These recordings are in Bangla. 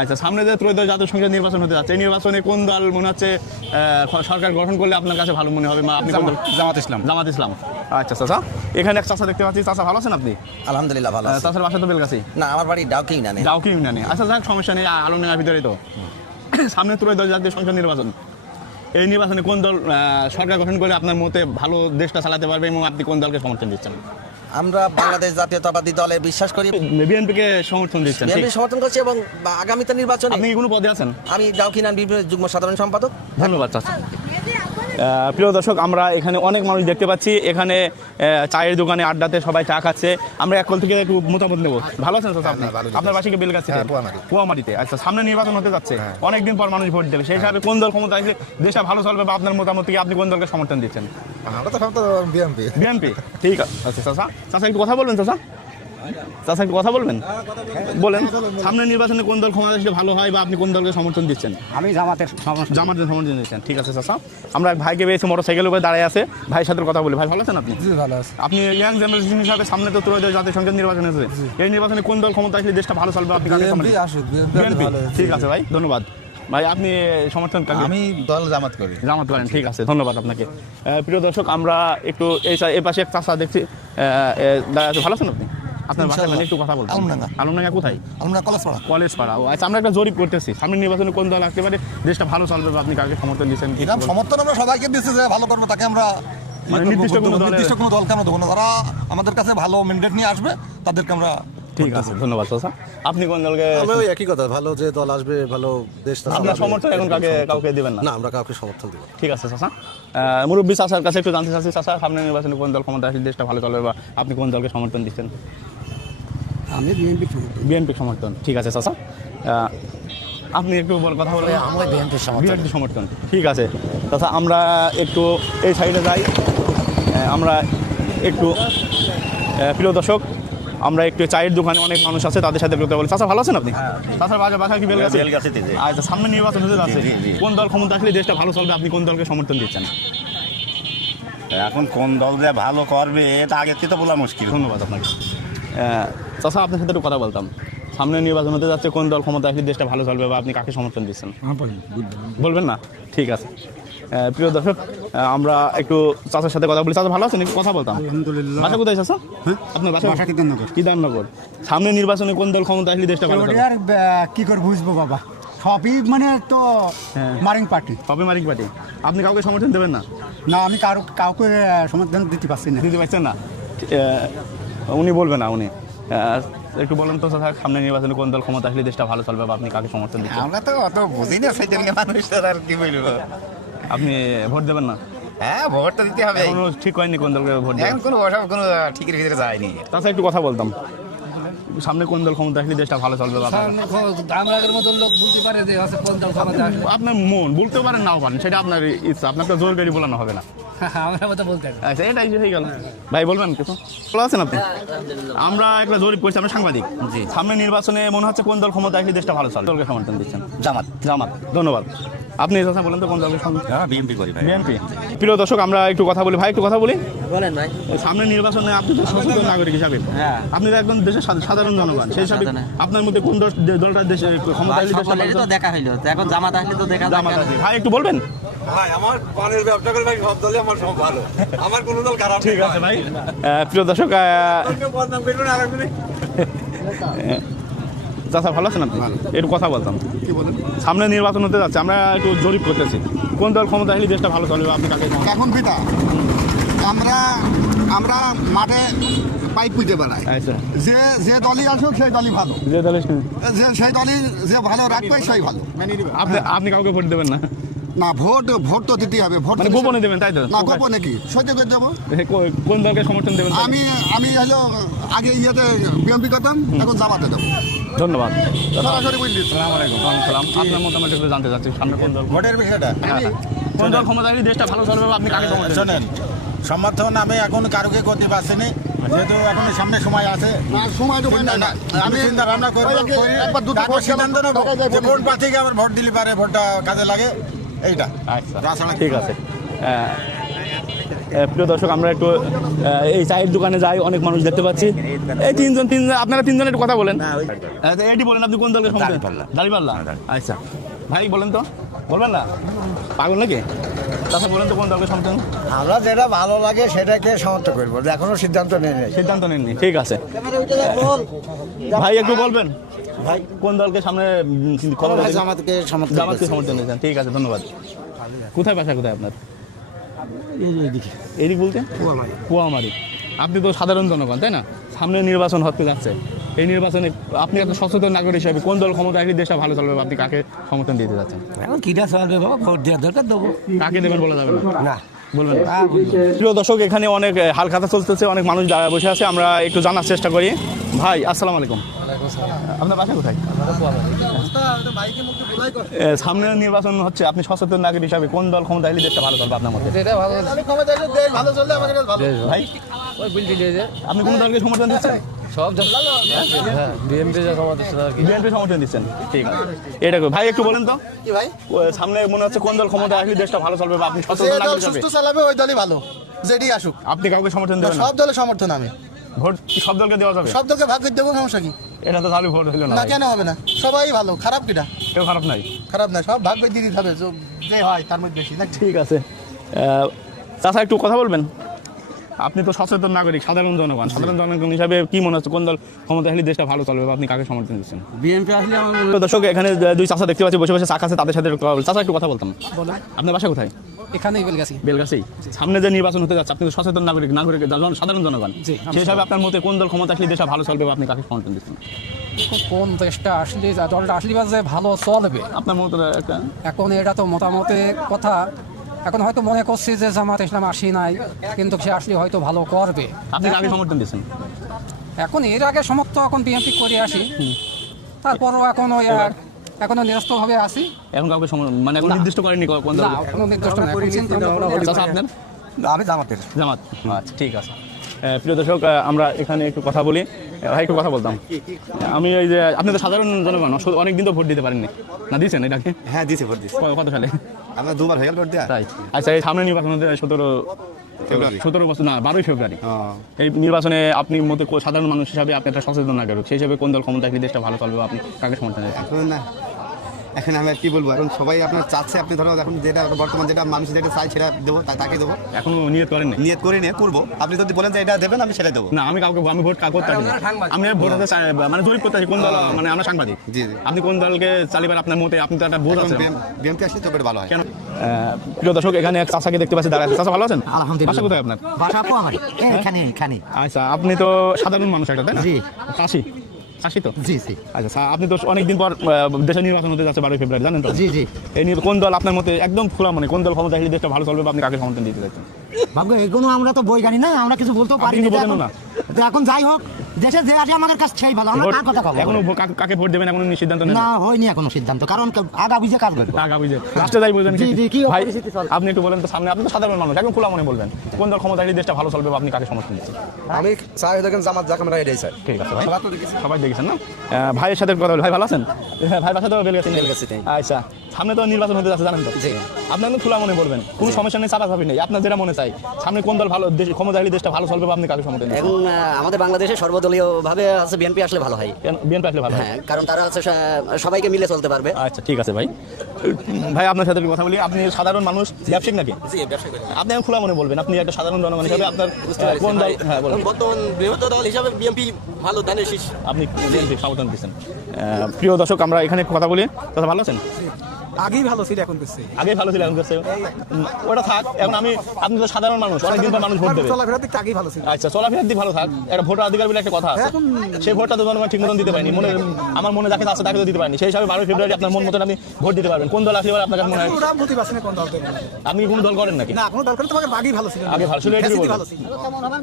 আচ্ছা, সামনে যে ত্রয়োদশ জাতীয় সংসদ নির্বাচন হতে যাচ্ছে, এই নির্বাচনে কোন দল মনে হচ্ছে সরকার গঠন করলে আপনার কাছে ভালো মনে হবে? আপনি জামাত ইসলাম। জামাত ইসলাম। আচ্ছা চাচা, এখানে এক চাচা দেখতে পাচ্ছি। চাচা ভালো আছেন আপনি? আলহামদুলিল্লাহ ভালো আছি। চাচার বাসা তো বেলগাছি? না, আমার বাড়ি ডাউকি ইউনিয়নে। ডাউকি ইউনিয়নে। আচ্ছা যাক, সমস্যা নেই, আলোচনার ভিতরে তো সামনে ত্রয়োদশ জাতীয় সংসদ নির্বাচন, এই নির্বাচনে কোন দল সরকার গঠন করে আপনার মতে ভালো দেশটা চালাতে পারবে এবং আপনি কোন দলকে সমর্থন দিচ্ছেন? আমরা বাংলাদেশ জাতীয়তাবাদী দলে বিশ্বাস করি। বিএনপিকে সমর্থন দিচ্ছেন? বিএনপি সমর্থন করছি এবং আগামীতে নির্বাচনে আপনি কোনো পদে আছেন? আমি ডাউকি ইউনিয়ন বিএনপির যুগ্ম সাধারণ সম্পাদক। ধন্যবাদ চাচা। প্রিয় দর্শক, আমরা এখানে অনেক মানুষ দেখতে পাচ্ছি। এখানে চায়ের দোকানে আড্ডাতে সবাই চা খাচ্ছে। আমরা এক কল থেকে একটু মতামত নেব। ভালো আছেন চাচা আপনি? আপনার বাসিকে বেলগাছি, পোয়ামাটিতে। আচ্ছা, সামনে নির্বাচন হতে যাচ্ছে, অনেকদিন পর মানুষ ভোট দেবে, সেই হিসাবে কোন দল ক্ষমতা আসলে দেশটা ভালো চলবে বা আপনার মতামত থেকে আপনি কোন দলকে সমর্থন দিচ্ছেন? বিএনপি। ঠিক আছে চাচা। চাচা একটু কথা বলবেন চাচা? চাচা একটু কথা বলবেন? বলেন, সামনে নির্বাচনে কোন দল ক্ষমতা আসলে ভালো হয় বা আপনি কোন দলকে সমর্থন দিচ্ছেন? আমি জামাতের সমর্থন দিচ্ছেন। ঠিক আছে চাচা। আমরা এক ভাইকে পেয়েছি, মোটরসাইকেলের উপরে দাঁড়িয়ে আছে। ভাইয়ের সাথে কথা বলি। ভাই ভালো আছেন আপনি? ভালো আছে। আপনি ইয়াং জেনারেশন হিসাবে সামনে তো ত্রয়োদশ জাতীয় সংসদ নির্বাচন হয়েছে, এই নির্বাচনে কোন দল ক্ষমতা আসলে দেশটা ভালো চলবে আপনি কাকে সমর্থন? বিএনপি। ঠিক আছে ভাই, ধন্যবাদ। ভাই আপনি সমর্থন? আমি দল জামাত করি। জামাত করেন, ঠিক আছে, ধন্যবাদ আপনাকে। প্রিয় দর্শক, আমরা একটু এই পাশে এক চাচা দেখছি দাঁড়িয়ে আছে। ভালো আছেন আপনি? আপনার বাসায় মানে একটু কথা বলবেন। আলমডাঙ্গা কোথায়? কলেজ পাড়া। আচ্ছা, আমরা একটা জরিপ করতেছি, সামনে নির্বাচনে কোন দল আসতে পারে দেশটা ভালো চলবে বা আপনি কাকে সমর্থন দিচ্ছেন? সমর্থন আমরা সবাইকে দিচ্ছি, যে ভালো করবে তাকে আমরা, মানে নির্দিষ্ট কোনো দলকে আমরা দেবো না। যারা আমাদের কাছে ভালো ম্যান্ডেট নিয়ে আসবে তাদেরকে আমরা। ঠিক আছে, ধন্যবাদ চাচা। আপনি কোন দলকে? একই কথা, ভালো যে দল আসবে ভালো দেশটা। আপনার সমর্থন এখন কাউকে দিবেন না? না, আমরা কাউকে সমর্থন দিব। ঠিক আছে চাচা। মুরব্বী চাচার কাছে একটু জানতে চাচ্ছি, চাচা সামনে নির্বাচনে কোন দল ক্ষমতা আসলে দেশটা ভালো চলবে বা আপনি কোন দলকে সমর্থন দিচ্ছেন? আমি বিএনপি সমর্থন। ঠিক আছে চাচা, আপনি একটু কথা বলবেন? বিএনপি সমর্থন। ঠিক আছে চাচা, আমরা একটু এই সাইডে যাই। আমরা একটু প্রিয় দর্শক, আমরা একটু চায়ের দোকানে অনেক মানুষ আছে, তাদের সাথে কথা বলি। চাচা ভালো আছেন আপনি? চাচার বাসা কি বেলগাছি? আচ্ছা, সামনে নির্বাচন হতে যাচ্ছে, কোন দল ক্ষমতা আসলে দেশটা ভালো চলবে আপনি কোন দলকে সমর্থন দিচ্ছেন? এখন কোন দল যে ভালো করবে এটা আগে থেকে তো বলা মুশকিল। ধন্যবাদ আপনাকে। চাচা আপনার সাথে একটু কথা বলতাম, সামনে নির্বাচন হতে যাচ্ছে, কোন দল ক্ষমতা আসলে দেশটা ভালো চলবে বা আপনি কাকে সমর্থন দিচ্ছেন? বলবেন না? ঠিক আছে। প্রিয় দর্শক, আমরা একটু চাচার সাথে কথা বলি। চাচা ভালো আছেন? একটু কথা বলতাম। বাসা কোথায় চাচা? আপনার বাসা কিদারনগর। সামনে নির্বাচনে কোন দল ক্ষমতা আসলে দেশটা ভালো চলবে? কি করে বুঝবো বাবা, সবই মানে তো মারিং পার্টি। সবই মারিং পার্টি। আপনি কাউকে সমর্থন দেবেন না? না, আমি কাউকে সমর্থন দিতে পারছি না। দিতে পারছেন না? উনি বলবে না। উনি একটু বলেন তো চাচা, সামনে নির্বাচনে কোন দল ক্ষমতা আসলে দেশটা ভালো চলবে বা আপনি কাকে সমর্থন দিচ্ছেন? আমরা তো অত বুঝি না সেই জন্য মানুষের আর কি বলবো। আপনি ভোট দেবেন না? হ্যাঁ, ভোট তো দিতে হবে। এখনো ঠিক হয়নি কোন দলকে ভোট দেবেন? এখন কোনো ঠিকের ভিতরে যায়নি। তাছাড়া একটু কথা বলতাম, সামনে কোন দল ক্ষমতা আসলে দেশটা ভালো চলবে বা আপনার মন বলতেও পারেন, নাও পারেন, সেটা আপনার ইচ্ছা, আপনার তো জোর গাড়ি বলানো হবে না। আচ্ছা, এটাই হয়ে গেল। ভাই বলবেন কিছু? ভালো আছেন আপনি? আমরা একটা জরিপ করছি, আমরা সাংবাদিক। জি, সামনে নির্বাচনে মনে হচ্ছে কোন দল ক্ষমতা আসলে দেশটা ভালো চলবে, দলকে সমর্থন দিচ্ছেন? জামাত। ধন্যবাদ। আপনি চাচা বলেন তো কোন দলকে সমর্থন? বিএনপি করি ভাই। বিএনপি। প্রিয় দর্শক, আমরা একটু কথা বলি। ভাই একটু কথা বলি। বলেন ভাই। সামনে নির্বাচনে আপনি তো সচেতন নাগরিক হিসাবে, আপনি তো একজন দেশের সাধারণ জনগণ, সেই হিসাবে আপনার মধ্যে কোন দলটা দেশে ক্ষমতা আসলে দেশটা ভালো চলবে? দেখা হইলো তো, এখন জামাত আসলে তো দেখা জামাত আসলে। ভাই একটু বলবেন? ভাই আমার পানের ব্যবসা করে ভাই, সব দলই আমার সব ভালো, আমার কোনো দল খারাপ। ঠিক আছে ভাই। প্রিয় দর্শক, চাচা ভালো আছেন আপনি? একটু কথা বলতাম। সামনে নির্বাচন হতে যাচ্ছে, আমরা একটু জরিপ করতেছি, কোন দল ক্ষমতা আসলে দেশটা ভালো চলবে আপনি কাকে? এখন পিতা আমরা মাঠে পাইপ পুঁতে বেড়াই। আচ্ছা, যে দলই আসুক সেই দলই ভালো, যে দল সেই দলই যে ভালো রাখবে সেই ভালো। আপনি কাউকে ভোট দেবেন না? না, ভোট তো দিতেই হবে। ভোট মানে গোপনে দেবেন, তাই তো? না, গোপনে কি সহ্য করে দেবো। কোন দলকে সমর্থন দেবেন? আমি হলো আগে বিএনপি করতাম, এখন জামাতে দেবো। ধন্যবাদ। সরাসরি বললি। আপনার মতামত একটু জানতে চাচ্ছি, সামনে কোন দল ভোটের বিষয়টা কোন দল ক্ষমতা আসলে দেশটা ভালো চলবে আপনি কাকে সমর্থন? শোনেন, সমর্থন আমি এখন কারোকে করতে পারছি না, যেহেতু এখন সামনে সময় আছে। সময় তো আমি চিন্তা ভাবনা করবো, তারপর সিদ্ধান্ত নেবো যে কোন প্রার্থীকে আমার ভোট দিলে পারে, ভোটটা কাজে লাগে এইটা। আচ্ছা, ঠিক আছে। প্রিয় দর্শক আমরা একটু এই চায়ের দোকানে যাই, অনেক মানুষ দেখতে পাচ্ছি। এই তিনজন আপনারা তিনজন একটু কথা বলেন। এটি বলেন আপনি কোন দলকে সমর্থন? দাঁড়িপাল্লা। আচ্ছা ভাই বলেন তো, বলবেন না পাগল নাকি? তাছাড়া বলেন তো কোন দলকে সমর্থন? আমরা যেটা ভালো লাগে সেটাকে সমর্থন করবো, এখনো সিদ্ধান্ত নেই। সিদ্ধান্ত নেননি, ঠিক আছে। ভাই একটু বলবেন ভাই কোন দলকে সামনে জামাতকে জামাতকে সমর্থন দিয়েছেন? ঠিক আছে, ধন্যবাদ। কোথায় বাসা, কোথায় আপনার? এদিক বলতে পোয়ামারি। আপনি তো সাধারণ জনগণ, তাই না? সামনে নির্বাচন হতে যাচ্ছে, এই নির্বাচনে আপনি একটা সচেতন নাগরিক হিসেবে কোন দল ক্ষমতা আসলে দেশটা ভালো চলবে, আপনি কাকে সমর্থন দিতে যাচ্ছেন? এখন কিটা চলবে বাবা, ভোট দেওয়ার দরকার দেবো। কাকে দেবেন বলা যাবে না, বলবেন না। প্রিয় দর্শক এখানে অনেক হালখাতা চলতেছে, অনেক মানুষ দাঁড়ায় বসে আছে, আমরা একটু জানার চেষ্টা করি। ভাই আসসালামু আলাইকুম, আপনার বাসা কোথায়? সামনে নির্বাচন হচ্ছে, আপনি সচেতন নাগরিক হিসাবে কোন দল ক্ষমতা এলে দেশটা ভালো চলবে আপনার মতে? ভাই আপনি কোন দলকে সমর্থন দিচ্ছেন? বিএনপি সমর্থন দিচ্ছেন, ঠিক আছে। এটা ভাই একটু বলেন তো ভাই, সামনে মনে হচ্ছে কোন দল ক্ষমতা আসলে দেশটা ভালো চলবে, আপনি সচেতন নাগরিক হিসাবে? সুস্থ চালাবে ওই দলই ভালো, যেটি আসুক। আপনি কাউকে সমর্থন দেবেন? সব দলের সমর্থন আমি। ভোট কি সব দলকে দেওয়া যাবে? সব দলকে ভাগ করে দেবো, সমস্যা কি? এটা তো তাহলে ভোট হইল না। না কেন হবে না? সবাই ভালো, খারাপ কিটা? কেউ খারাপ নাই, খারাপ না, সব ভাগ করে দিতে হবে, যে হয় তার মধ্যে বেশি। ঠিক আছে। চাচা একটু কথা বলবেন, আপনি তো সচেতন নাগরিক, সাধারণ জনগণ, সাধারণ জনগণ হিসাবে কি মনে হচ্ছে কোন দল ক্ষমতা হলে দেশটা ভালো চলবে, আপনি কাকে সমর্থন দিচ্ছেন? বিএনপি আসলে দর্শক এখানে দুই চাচা দেখতে পাচ্ছি বসে বসে চা খাচ্ছে, তাদের সাথে চাচা একটু কথা বলতাম। আপনার বাসা কোথায়? এখানেই বেলগাছি। বেলগাছি। সামনে যে নির্বাচন হতে যাচ্ছে, আপনি তো সচেতন নাগরিক, সাধারণ জনগণ, সেই হিসাবে আপনার মতে কোন দল ক্ষমতা আসলে দেশটা ভালো চলবে, আপনি কাকে সমর্থন দিচ্ছেন? কোন দেশটা আসলে দলটা আসলে যে ভালো চলবে আপনার মতো একটা এখন এটা তো মোটামুটি কথা। এখন হয়তো মনে করছি যে জামাত ইসলাম আসি নাই, কিন্তু সে আসলে হয়তো ভালো করবে। আপনি কাকে সমর্থন দিচ্ছেন? এখন এর আগে সমর্থন এখন বিএনপি করে আসি, তারপরও এখন ওই এখনো নিরস্তভাবে আসি। এখন কাউকে মানে এখন নির্দিষ্ট করেনি কোন দল? কোনো নির্দিষ্ট না, এখন চিন্তা ভাবনা করে- চাচা আপনার? আমি জামাতের। জামাত, আচ্ছা ঠিক আছে। প্রিয় দর্শক আমরা এখানে একটু কথা বলি, ভাই একটু কথা বলতাম। আমি এই যে আপনি তো সাধারণ জনগণ, অনেকদিন তো ভোট দিতে পারেননি না, দিয়েছেন এটাকে? হ্যাঁ দিছি ভোট দিছি, কত সালে? আমরা দুবার হয়ে গেল ভোট দেওয়া। তাই আচ্ছা, এই সামনে নির্বাচন হতে 17 বছর না 12ই ফেব্রুয়ারি, এই নির্বাচনে আপনি মতে সাধারণ মানুষ হিসাবে আপনি একটা সচেতন নাগরিক, সেই হিসাবে কোন দল ক্ষমতা আসলে দেশটা ভালো চলবে, আপনি কাকে সমর্থন দেবেন? এখন না, এখন আমি আর কি বলবো, এখন সবাই আপনার চাচ্ছে, আপনি ধরো এখন যেটা বর্তমান যেটা মানুষ যেটা চাই সেটা দেবো, তাকে দেবো। এখনো নিয়ত করেন না? নিয়ত করে নিয়ে করবো, আপনি যদি বলেন যে এটা দেবেন আমি সেটা দেবো। না আমি কাউকে আমি ভোট করতে পারি না, আমি ভোট হতে চাই, মানে জরিপ করতে চাই কোন দল, মানে আমরা সাংবাদিক। জি জি। আপনি কোন দলকে চালিবার আপনার মতে, আপনি তো একটা বোধ আছে বিএমপি আসলে তো ভালো হয়। কেন? প্রিয় দর্শক এখানে এক চাচাকে দেখতে পাচ্ছি দাঁড়ায় আছে। চাচা ভালো আছেন? আলহামদুলিল্লাহ। বাসা কোথায় আপনার? বাসা পোয়ামারি, এখানে। আচ্ছা আপনি তো সাধারণ মানুষ একটা, তাই না? জি। চাষি তো? জি। আচ্ছা আপনি তো অনেকদিন পর দেশের নির্বাচন হতে যাচ্ছে 12 ফেব্রুয়ারি, জানেন তো? জি। এই নিয়ে কোন দল আপনার মতে একদম খোলা, মানে কোন দল ক্ষমতা আসলে দেশটা ভালো চলবে, আপনি কাকে সমর্থন দিতে চাইছেন? ভাগ্য এগুলো আমরা তো বই জানি না, আমরা কিছু বলতেও পারি আপনি বলেন না। তো এখন যাই হোক, দেশে যে আছে আমাদের কাছে সেই ভালো, আমরা কার কথা বলবো? এখনো কাকে ভোট দেবেন এখনো সিদ্ধান্ত নেন? না, হয়নি এখনো সিদ্ধান্ত, কারণ আগামী যে কাজ করবো। লাস্টে যাই বলবেন জি, কি ভাই, পরিস্থিতি চলছে? আপনি একটু বলেন তো সামনে, আপনি তো সাধারণ মানুষ, একদম খোলা মনে বলবেন কোন দল ক্ষমতা আসলে দেশটা ভালো চলবে, আপনি কাকে সমর্থন দিচ্ছেন? আমি চাই দেখেন জামাত যাকে আমরা এটাই চাই। ঠিক আছে ভাই, সবাই দেখেছেন না? ভাইয়ের সাথে কথা বলি। ভাই ভালো আছেন? হ্যাঁ ভাই, বাসা তো বেলগাছি। আচ্ছা সামনে তো নির্বাচন হতে যাচ্ছে, জানেন তো? আপনি একদম খোলা মনে বলবেন, কোনো সমস্যা নেই, চাপাচাপি নেই, আপনার যেটা মনে চাই। সামনে কোন দল ভালো দেশ ক্ষমতা আসলে দেশটা ভালো চলবে, আপনি কাকে সমর্থন দিচ্ছেন? এখন আমাদের বাংলাদেশে সর্বদলীয় ভাবে আছে বিএনপি আসলে ভালো হয়। বিএনপি আসলে ভালো হয়? হ্যাঁ, কারণ তারা হচ্ছে সবাইকে মিলে চলতে পারবে। আচ্ছা ঠিক আছে ভাই। ভাই আপনার সাথে কথা বলি, আপনি সাধারণ মানুষ, ব্যবসায়িক নাকি? জি, ব্যবসা করি। আপনি এখন খোলা মনে বলবেন, আপনি একটা সাধারণ জনগণ হিসাবে আপনার কোন দল? হ্যাঁ বলুন। বর্তমান বৃহত্তর দল হিসাবে বিএনপি ভালো, ধানের শীষ। আপনি বিএনপি সমর্থন দিচ্ছেন। প্রিয় দর্শক আমরা এখানে কথা বলি, কথা ভালো আছেন? আগেই ভালো ছিল, এখন করছে। আগে ভালো ছিল, এখন করছে। ওটা থাক, এখন আপনি তো সাধারণ মানুষ, অনেকদিন পর মানুষ ভোট দেবে। চলাফেরার দিকটা আগেই ভালো ছিল। আচ্ছা চলাফেরার দিক ভালো থাক, একটা ভোটার অধিকার বলে একটা কথা আছে, সেই ভোটটা তো জনগণ ঠিক মতন দিতে পারেনি, আমার মনে যাকে আছে তাকে তো দিতে পারেনি, সেই হিসাবে 12 ফেব্রুয়ারি আপনার মন মতন আপনি ভোট দিতে পারবেন। কোন দল আসলে এবার আপনার কাছে মনে হয়? ওরা বুঝতে পারছে না কোন দল দেবে। আপনি কোনো দল করেন নাকি? না, কোনো দল করে তোমাকে আগেই ভালো ছিল। আগে ভালো ছিল, এটাই বলবেন। ভালো ছিল।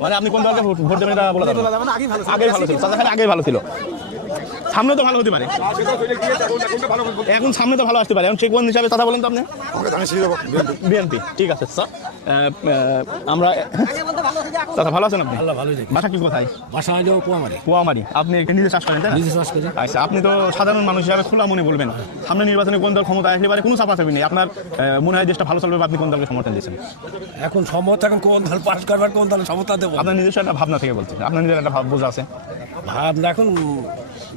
মানে আপনি কোন দলকে ভোট দেবেন এটা বলে দেবেন? আগেই ভালো ছিল। আগেই ভালো ছিল, তাদের আগেই ভালো ছিল। সামনে তো ভালো হতে পারে, এখন সামনে তো ভালো আসতে পারে, এখন সে কোন হিসাবে কথা বলেন তো আপনি? বিএনপি, ঠিক আছে স্যার। আমরা দাদা ভালো আছেন আপনি? বাসা কি কোথায়? বাসা হলো কুয়ামারি। কুয়ামারি। আপনি নিজে চাষ করেন তাই না? নিজে চাষ করি। আচ্ছা, আপনি তো সাধারণ মানুষ হিসাবে খোলা মনে বলবেন, সামনে নির্বাচনে কোন দল ক্ষমতা আসলে পারে, কোনো চাপাচাপি নেই, আপনার মনে হয় দেশটা ভালো চলবে বা আপনি কোন দলকে সমর্থন দিচ্ছেন? এখন সমর্থন, এখন কোন দল পাস করবার, কোন দল সমর্থন দেবো, আপনার নিজস্ব একটা ভাবনা থেকে বলছেন, আপনার নিজের একটা বোঝা আছে। ভাবনা এখন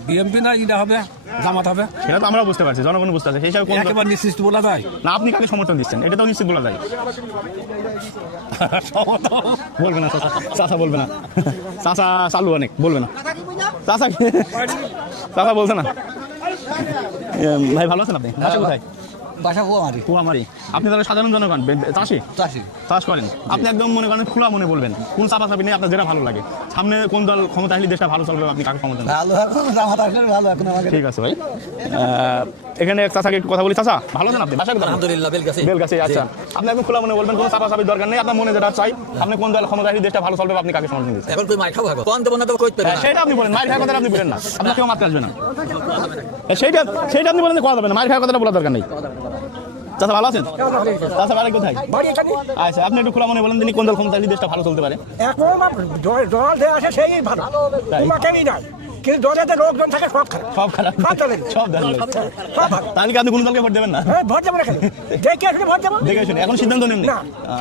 বিএনপি না এটা হবে, জামাত হবে, সেটা তো আমরা বুঝতে পারছি, জনগণ বুঝতে পারছে, সেই হিসাবে কোন দল- একেবারে নিশ্চিত বলা যায় না আপনি কাকে সমর্থন দিচ্ছেন এটা তো নিশ্চিত বলা যায়। বলবে না চাচা, চাচা বলবে না, চাচা চালু অনেক বলবে না, চাচা চাচা বলছে না। ভাই ভালো আছেন আপনি? বাসা কোথায়? বাসা কুয়ামারি। কুয়ামারি। আপনি তাহলে সাধারণ জনগণ, চাষি চাষ করেন, আপনি একদম মনে করেন খোলা মনে বলবেন, কোন চাপাচাপি নেই, আপনার যেটা ভালো লাগে, সামনে কোন দল ক্ষমতা আসলে দেশটা ভালো চলবে, আপনি কাকে সমর্থন দেন? ভালো এখন জামাত আসলে ভালো, এখন আমাকে ঠিক আছে ভাই। এখানে এক চাচাকে একটু কথা বলি। চাচা ভালো আছেন আপনি? বাসা কোথায়? আলহামদুলিল্লাহ বেলগাছি। বেলগাছি। আচ্ছা, আপনি একদম খোলা মনে বলবেন, কোনো চাপাচাপির দরকার নেই, আপনার মনে যেটা চাই, আপনি কোন দল ক্ষমতা আসলে দেশটা ভালো চলবে, আপনি কাকে সমর্থন দিচ্ছেন? এখন তুই মাই খাবো কোন দেবো না দেবো কইতে পারবে না। সেটা আপনি বলেন, মায়ের খাওয়ার কথাটা আপনি বলেন না, আপনার কেউ মারতে আসবে না। সেইটা সেইটা আপনি বলেন যে করা যাবে না, মায়ের খাওয়ার কথাটা বলার দরকার নেই। চাচা ভালো আছেন? চাচা বাড়ি কোথায়? আচ্ছা, আপনি একটু খোলা মনে বলেন তিনি কোন দল ক্ষমতা আসলে দেশটা ভালো চলতে পারে? দল যে আসে সেই ভালো, তোমাকেই নাই, কিন্তু দলেতে লোকজন থাকে সব খারাপ, সব খারাপ, সব দলের। সব দল। তাহলে কি আপনি কোন দলকে ভোট দেবেন না? ভোট যাবো না কেন, দেখে আসলে ভোট যাবো। দেখে শুনে এখন সিদ্ধান্ত নেন। না।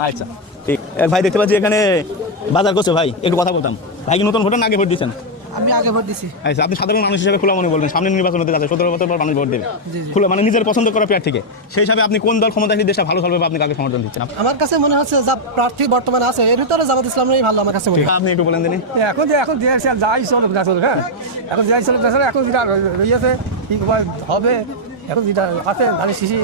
আচ্ছা ঠিক। এক ভাই দেখতে পাচ্ছি এখানে বাজার করছে, ভাই একটু কথা বলতাম। ভাই কি নতুন ভোটার না আগে ভোট দিচ্ছেন? আমি আগে ভোট দিছি। আচ্ছা, আপনি সাধারণ মানুষ হিসেবে খোলা মনে বলবেন, সামনে নির্বাচন হতে যাচ্ছে, 17 বছর পর মানুষ ভোট দেবে, খোলা মানে নিজের পছন্দ করা প্রার্থীকে, সেই হিসাবে আপনি কোন দল ক্ষমতা আসলে দেশটা ভালো চলবে বা আপনি কাকে সমর্থন দিচ্ছেন? আমার কাছে মনে হচ্ছে যা প্রার্থী বর্তমানে আছে এর ভিতরে জামাত ইসলামই ভালো আমার কাছে মনে হয়। আপনি একটু বলেন দিন। এখন দেশ যাই চলুক না চলুক, হ্যাঁ এখন যাই চলুক না চলুক, এখন যেটা রয়েছে কি হবে, এখন যেটা আছে ধানি শিশি,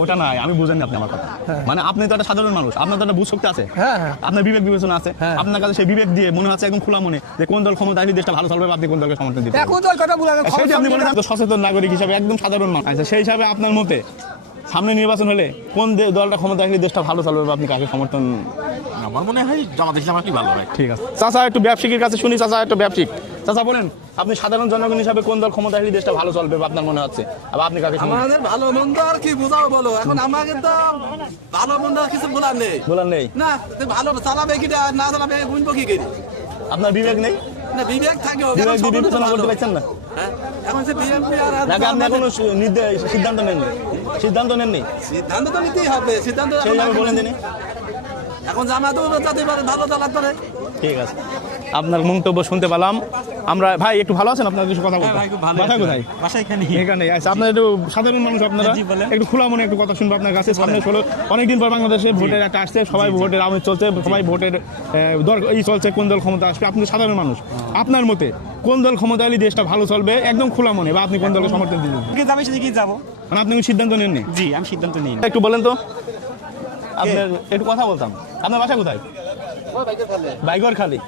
ওটা নাই, আমি বুঝেন না আপনি আমার কথা। মানে আপনি তো একটা সাধারণ মানুষ, আপনার তো একটা বুঝ শক্তি আছে, হ্যাঁ হ্যাঁ আপনার বিবেক বিবেচনা আছে, আপনার কাছে সেই বিবেক দিয়ে মনে হচ্ছে একদম খোলা মনে যে কোন দল ক্ষমতা আসলে দেশটা ভালো চলবে বা আপনি কোন দলকে সমর্থন দিবেন। এখন তো ওই কথা বলে সেটা আপনি বলেন তো, সচেতন নাগরিক হিসাবে একদম সাধারণ মানুষ। আচ্ছা, সেই হিসাবে আপনার মতে সামনে নির্বাচন হলে কোন দলটা ক্ষমতা আসলে দেশটা ভালো চলবে বা আপনি কাকে সমর্থন? আমার মনে হয় জামাত ইসলাম কি ভালো হয়। ঠিক আছে চাচা, একটু ব্যবসায়ীর কাছে শুনি। চাচা একটু ব্যবসায়িক, চাচা বলেন আপনি সাধারণ জনগণ হিসাবে কোন দল ক্ষমতা আসলে দেশটা ভালো চলবে বা আপনার মনে হচ্ছে, আবার আপনি কাকে সমর্থন? আমাদের ভালো মন্দ আর কি বোঝাও বলো, এখন আমাকে তো ভালো মন্দ আর কিছু বলার নেই বলার নেই? না, ভালো চালাবে কি না চালাবে বুঝবো কি করি, আপনার বিবেক নেই? না বিবেক থাকে, বিবেক দিয়ে বিবেচনা করতে পারছেন না? এখন সে বিএনপি আর নাকি আপনি এখনো সিদ্ধান্ত নেননি? সিদ্ধান্ত নেননি, সিদ্ধান্ত তো নিতেই হবে, সিদ্ধান্ত সেইভাবে বলেন দিনে। এখন জামাতেও যাতে পারে ভালো চালাতে পারে। ঠিক আছে, আপনার মন্তব্য শুনতে পেলাম আমরা। ভাই একটু ভালো আছেন? আপনার কিছু কথা বলতে? বাসা কোথায়? এখানে। আচ্ছা, আপনার একটু সাধারণ মানুষ, আপনারা একটু খোলা মনে একটু কথা শুনবো আপনার কাছে। সামনে অনেকদিন পর বাংলাদেশে ভোটের একটা আসছে, সবাই ভোটের আমেজ চলছে, সবাই ভোটের চলছে কোন দল ক্ষমতা আসবে। আপনি সাধারণ মানুষ, আপনার মতে কোন দল ক্ষমতা এলে দেশটা ভালো চলবে একদম খোলা মনে, বা আপনি কোন দলকে সমর্থন দিবেন? যাবো, মানে আপনি সিদ্ধান্ত নেননি? জি আমি সিদ্ধান্ত নিই। একটু বলেন তো, আপনার একটু কথা বলতাম। আপনার বাসা কোথায়? বাইগর খালি।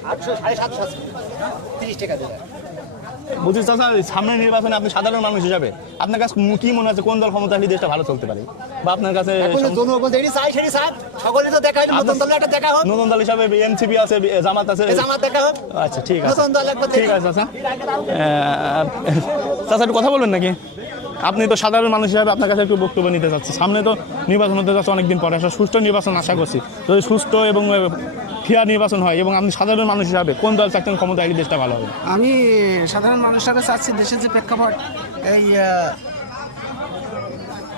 বুঝছি চাচা, সামনের নির্বাচনে আপনি সাধারণ মানুষ হিসাবে আপনার কাছে কি মনে হচ্ছে কোন দল ক্ষমতা আসলে দেশটা ভালো চলতে পারে, বা আপনার কাছে জনগণ যেটি চাই সেটি চাক, সকলে তো দেখাই নতুন দল একটা দেখা হোক, নতুন দল হিসাবে এনসিপি আছে, জামাত আছে। জামাত দেখা হোক, আচ্ছা ঠিক আছে, নতুন দল একবার ঠিক আছে চাচা। চাচা একটু কথা বলবেন নাকি? আপনি তো সাধারণ মানুষ হিসাবে আপনার কাছে একটু বক্তব্য নিতে চাচ্ছি। সামনে তো নির্বাচন হতে যাচ্ছে অনেকদিন পরে, একটা সুষ্ঠু নির্বাচন আশা করছি। যদি সুষ্ঠু এবং ফেয়ার নির্বাচন হয় এবং আপনি সাধারণ মানুষ হিসাবে কোন দল চাচ্ছেন ক্ষমতা আসলে দেশটা ভালো হবে? আমি সাধারণ মানুষের চাচ্ছি দেশের যে প্রেক্ষাপট এই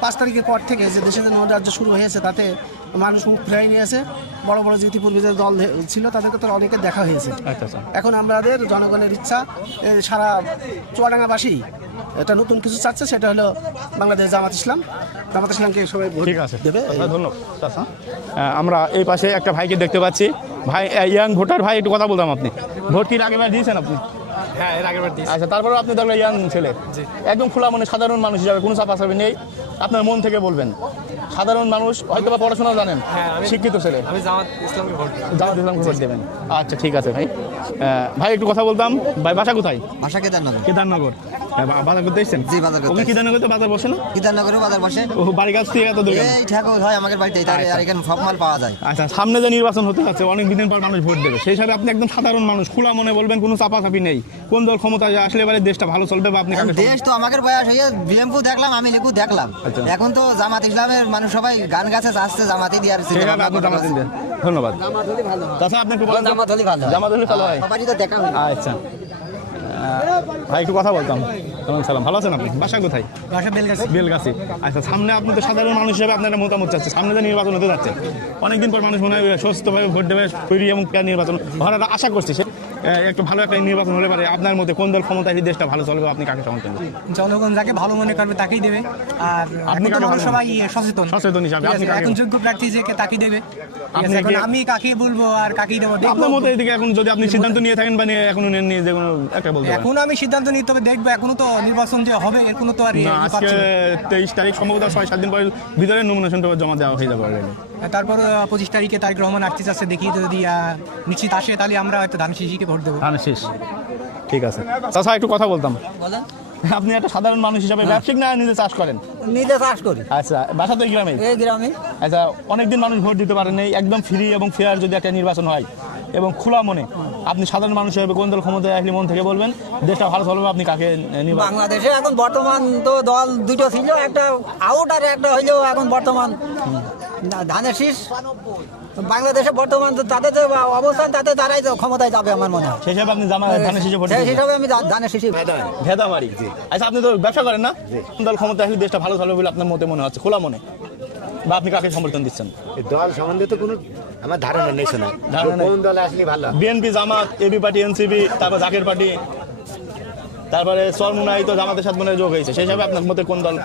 5 তারিখের পর থেকে যে দেশে যে নৌরাজ্য শুরু হয়েছে তাতে মানুষ মুখ ফিরাই নিয়েছে। বড় বড় যে ইতিপূর্বে যে দল ছিল তাদেরকে তো অনেকে দেখা হয়েছে। আচ্ছা আচ্ছা, এখন আমাদের জনগণের ইচ্ছা সারা চুয়াডাঙ্গাবাসী এটা নতুন কিছু চাচ্ছে, সেটা হলো বাংলাদেশ জামাত ইসলামকে সবাই ভোট ঠিক আছে দেবে। ধন্যবাদ চাচা। আমরা এই পাশে একটা ভাইকে দেখতে পাচ্ছি, ভাই ইয়াং ভোটার। ভাই একটু কথা বলতাম, আপনি ভোট কি আগেবার দিয়েছেন আপনি? হ্যাঁ এর আগের বার দিয়েছি। আচ্ছা, তারপরে আপনি তো ইয়াং ছেলে, একদম খোলা মনে সাধারণ মানুষ হিসাবে কোনো চাপাচাপি নেই, আপনার মন থেকে বলবেন। সাধারণ মানুষ হয়তো বা পড়াশোনা জানেন, শিক্ষিত ছেলে, আমি জামাত ইসলামকে ভোট দেব। জামাত ইসলামকে ভোট দেবেন। আচ্ছা ঠিক আছে ভাই। ভাই একটু কথা বলতাম। ভাই বাসা কোথায়? ভাষা কেদারনগর। কেদারনগর। বাজার করতে এসেছেন? জি, বাজার করতে ওকে কি জানা করতে বাজার বসে না? বিধাননগরে বাজার বসে ও বাড়ির কাছ থেকে এত দূর কেন? এই ঠাকুর হয় আমাদের বাড়িতে আর এখানে সব মাল পাওয়া যায়। আচ্ছা, সামনে যে নির্বাচন হতে যাচ্ছে অনেক দিন পর মানুষ ভোট দেবে, সেই হিসাবে আপনি একদম সাধারণ মানুষ খোলা মনে বলবেন, কোনো চাপাচাপি নেই, কোন দল ক্ষমতায় আসলে এবারে দেশটা ভালো চলবে বা আপনি কাকে দেশ তো আমাদের বয়স হয়ে বিএমপি দেখলাম, আমি লিখু দেখলাম, আচ্ছা। এখন তো জামাত ইসলামের মানুষ সবাই গান গাছে যাচ্ছে, জামাতে দিয়ে আর সেই হিসাবে আপনি জামাত দিন। ধন্যবাদ। তাছাড়া আপনি একটু বলেন তো? জামাত হলে ভালো হয়। জামাত হলে ভালো হয়। সবারই তো দেখা হয়। আচ্ছা, ভাই একটু কথা বলতাম। কেমন সালাম, ভালো আছেন আপনি? বাসা কোথায়? বাসা বেলগাছি। বেলগাছি। আচ্ছা, সামনে আপনি তো সাধারণ মানুষ হিসেবে আপনার একটা মতামত চাচ্ছে, সামনে যে নির্বাচন হতে যাচ্ছে অনেকদিন পর মানুষ মনে হয় সুস্থভাবে ভোট দেবে, তৈরি এবং নির্বাচন হওয়ার আশা করছি। সে একটু ভালো একটা নির্বাচন হলে পারে আপনার মধ্যে কোন দল ক্ষমতায় এই দেশটা ভালো চলবে, আপনি কাকে সমর্থন করবেন? জনগণ যাকে ভালো মনে করবে তাকেই দেবে। আর আপনি এখন তো কাকে মানুষ ভালো সবাই সচেতন সচেতন হিসাবে ঠিক আপনি আছে, কাকে- এখন যোগ্য প্রার্থী যে তাকে দেবে। ঠিক আপনি আছে, এখন কি- আমি কাকে বলবো আর কাকেই দেবো দেখবো। আপনার মতো এদিকে এখন যদি আপনি সিদ্ধান্ত নিয়ে থাকেন বা নিয়ে এখনো নেন নিয়ে যে কোনো একটা বলতে পারেন। এখন আমি সিদ্ধান্ত নিতে হবে, দেখবো। এখনো তো নির্বাচন যে হবে এর কোনো তো আর না, আজকে 23 তারিখ, সম্ভবত 6-7 দিন পরে ভিতরে নমিনেশনটা জমা দেওয়া হয়ে যাবে already। তারপর 25 তারিখে তারেক রহমান আসতে চাচ্ছে, দেখি যদি নিশ্চিত আসে তাহলে আমরা হয়তো ধান শিশিকে ভোট দেবো। ধান শেষ, ঠিক আছে। চাচা একটু কথা বলতাম। আপনি একটা সাধারণ মানুষ হিসাবে ব্যবসায়িক না নিজে চাষ করেন? নিজে চাষ করি আচ্ছা, বাসা তো এই গ্রামে? এই গ্রামে। আচ্ছা, অনেকদিন মানুষ ভোট দিতে পারেন নাই, একদম ফ্রি এবং ফেয়ার যদি একটা নির্বাচন হয় এবং খোলা মনে, আপনি সাধারণ মানুষ হিসেবে কোন দল ক্ষমতায় আসলে মন থেকে বলবেন দেশটা ভালো চলবে, আপনি কাকে নির্বাচন? বাংলাদেশে এখন বর্তমান তো দল দুটো ছিল, একটা আউট আর একটা হইলেও এখন বর্তমান ধানের শীষ। বাংলাদেশে বর্তমান তো তাদের যে অবস্থান তাতে তারাই তো ক্ষমতায় যাবে আমার মনে হয়। সেই হিসাবে আপনি ধানের শীষে ভোট সেই দিবেন? হিসাবে আমি ধানের শীষে ভেদামারি। আচ্ছা, আপনি তো ব্যবসা করেন না? কোন দল ক্ষমতায় আসলে দেশটা ভালো চলবে বলে আপনার মতে মনে হচ্ছে খোলা মনে, বা আপনি কাকে সমর্থন দিচ্ছেন? দল সম্বন্ধে তো কোনো আমার ধারণা নেই, শোনা ধারণা নেই। কোন দলে আসলে ভালো। বিএনপি, জামাত, এবি পার্টি, এনসিপি, তারপর জাকের পার্টি, তারপরে চরমুনাই তো জামাতের সাথে মনে হয় যোগ হয়েছে, সেই হিসাবে আপনার মতে কোন দল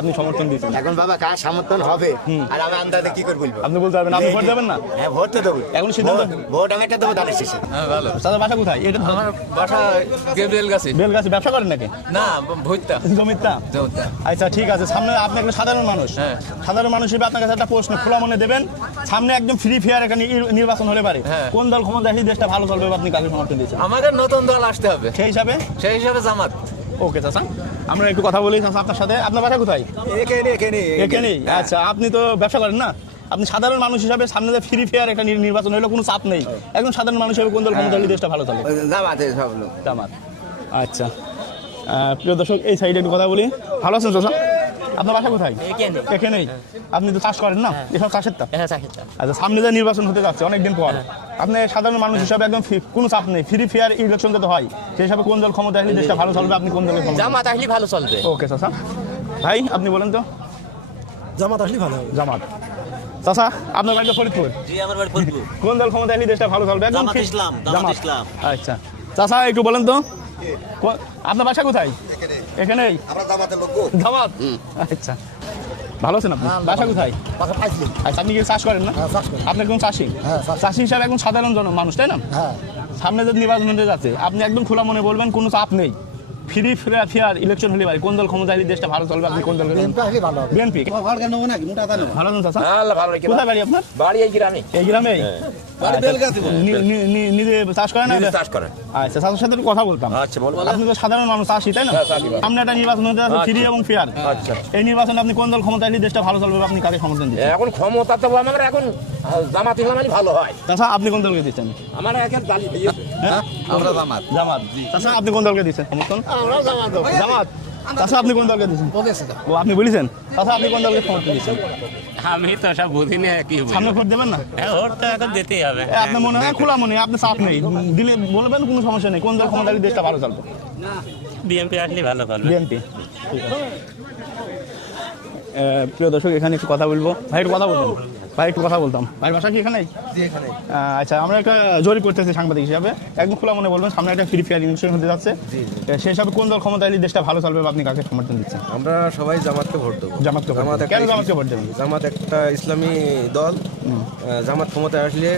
আপনি সমর্থন দিচ্ছেন? এখন বাবা কার সমর্থন হবে আর আমি আন্দাজে কি করে বলবো? আপনি বলতে পারবেন? আপনি ভোট দেবেন না? হ্যাঁ, ভোট তো দেবো। এখন সিদ্ধান্ত? ভোট আমি একটা দেবো ধানের শীষে। দাদা বাসা কোথায়? এটা আমার বাসা বেলগাছি। বেলগাছি। ব্যবসা করেন নাকি? না, ভুইতা। জমিতা? জমিতা। আচ্ছা, ঠিক আছে। সামনে আপনি একটা সাধারণ মানুষ, হ্যাঁ। সাধারণ মানুষ হিসেবে আপনার কাছে একটা প্রশ্ন খোলা মনে দেবেন, সামনে একদম ফ্রি ফেয়ার একটা নির্বাচন হলে পারে হ্যাঁ। কোন দল ক্ষমতায় আসলে দেশটা ভালো চলবে, আপনি কাকে সমর্থন দিচ্ছেন? আমাদের নতুন দল আসতে হবে, সেই হিসাবে জামাত। ওকে চাচা, আমরা একটু কথা বলি চাচা আপনার সাথে। আপনার বাসা কোথায়? এখানেই। আচ্ছা, আপনি তো ব্যবসা করেন না? আপনি সাধারণ মানুষ হিসাবে সামনে যে ফ্রি ফেয়ার একটা নির্বাচন হলো, কোনো চাপ নেই, একজন সাধারণ মানুষ হিসেবে কোন দল ক্ষমতা হলে দেশটা ভালো চলে? জামাতে সব লোক। জামাত। আচ্ছা, প্রিয় দর্শক এই সাইডে একটু কথা বলি। ভালো আছেন চাচা? আপনার বাসা কোথায়? এখানেই। আপনি তো চাষ করেন না? এসব চাষের তা? আচ্ছা, সামনে যে নির্বাচন হতে যাচ্ছে অনেকদিন পর, আপনি সাধারণ মানুষ হিসাবে একদম কোনো চাপ নেই, ফ্রি ফেয়ার ইলেকশন যাতে হয়, সেই হিসাবে কোন দল ক্ষমতা আসলে দেশটা ভালো চলবে, আপনি কোন দলের ক্ষমতা? জামাত আসলে ভালো চলবে। ওকে চাচা। ভাই আপনি বলেন তো? জামাত আসলে ভালো হবে। জামাত। চাচা আপনার বাড়িতে ফরিদপুর? জি, আমার বাড়ি ফরিদপুর। কোন দল ক্ষমতা আসলে দেশটা ভালো চলবে? একদম জামাত ইসলাম, জামাত ইসলাম। আচ্ছা চাচা একটু বলেন তো আপনার বাসা কোথায়? এখানেই। আমরা জামাতের লোক। জামাত। আচ্ছা, ভালো আছেন আপনি? বাসা কোথায়? আচ্ছা, আপনি কি চাষ করেন না? আপনি একদম চাষি? চাষি হিসাবে একদম সাধারণ মানুষ, তাই না? সামনে যদি নির্বাচন হতে যাচ্ছে, আপনি একদম খোলা মনে বলবেন, কোনো চাপ নেই, ফ্রি ফেয়ার ইলেকশন হলে পারে কোন দল ক্ষমতা আসলে দেশটা ভালো চলবে, আপনি কোন দল? বিএনপি। ভালো আছেন চাচা? কোথায় বাড়ি আপনার? বাড়ি এই গ্রামে। এই গ্রামে? নিজে চাষ করেন? চাষ করে। আচ্ছা, চাষের সাথে একটু কথা বলতাম। আচ্ছা, বল। আপনি তো সাধারণ মানুষ, চাষি, তাই না? সামনে একটা নির্বাচন হতে যাচ্ছে, ফ্রি এবং ফেয়ার। আচ্ছা, এই নির্বাচনে আপনি কোন দল ক্ষমতা আসলে দেশটা ভালো চলবে, আপনি কাকে সমর্থন দিচ্ছেন? এখন ক্ষমতা তো আমার এখন জামাত ইসলাম ভালো হয়। চাচা আপনি কোন দলকে দিচ্ছেন? আমার এখন হ্যাঁ? আমরা জামাত। জামাত। চাচা আপনি কোন দলকে দিচ্ছেন সমর্থন? জামাত। চাচা আপনি কোন দলকে দিচ্ছেন? ও আপনি বলেছেন। চাচা আপনি কোন দলকে সমর্থন দিচ্ছেন? আমি তো সব বুঝি না কি সামনে ভোট দেবেন না? ভোট তো এখন দিতেই হবে। আপনার মনে হয় খোলা মনে, আপনি চাপ নেই, দিলে বলবেন, কোনো সমস্যা নেই, কোন দল ক্ষমতা আসলে দেশটা ভালো চলবে? বিএনপি আসলে ভালো চলবে। বিএনপি। ঠিক আছে। প্রিয় দর্শক এখানে একটু কথা বলবো। ভাই একটু কথা বলবো। ভাই একটু কথা বলতাম। ভাই বাসা কি এখানেই? আচ্ছা, আমরা একটা জরিপ করতেছি সাংবাদিক হিসাবে, একদম খোলা মনে বলবেন, সামনে একটা ফ্রি ফেয়ার ইলেকশন হতে যাচ্ছে, সেই হিসাবে কোন দল ক্ষমতা এলে দেশটা ভালো চলবে, আপনি কাকে সমর্থন দিচ্ছেন? আমরা সবাই জামাতকে ভোট দেবো। জামাতকে ভোট দেবেন। কেন জামাতকে ভোট দেবেন? জামাত একটা ইসলামী দল। জামাত ক্ষমতায় আসলে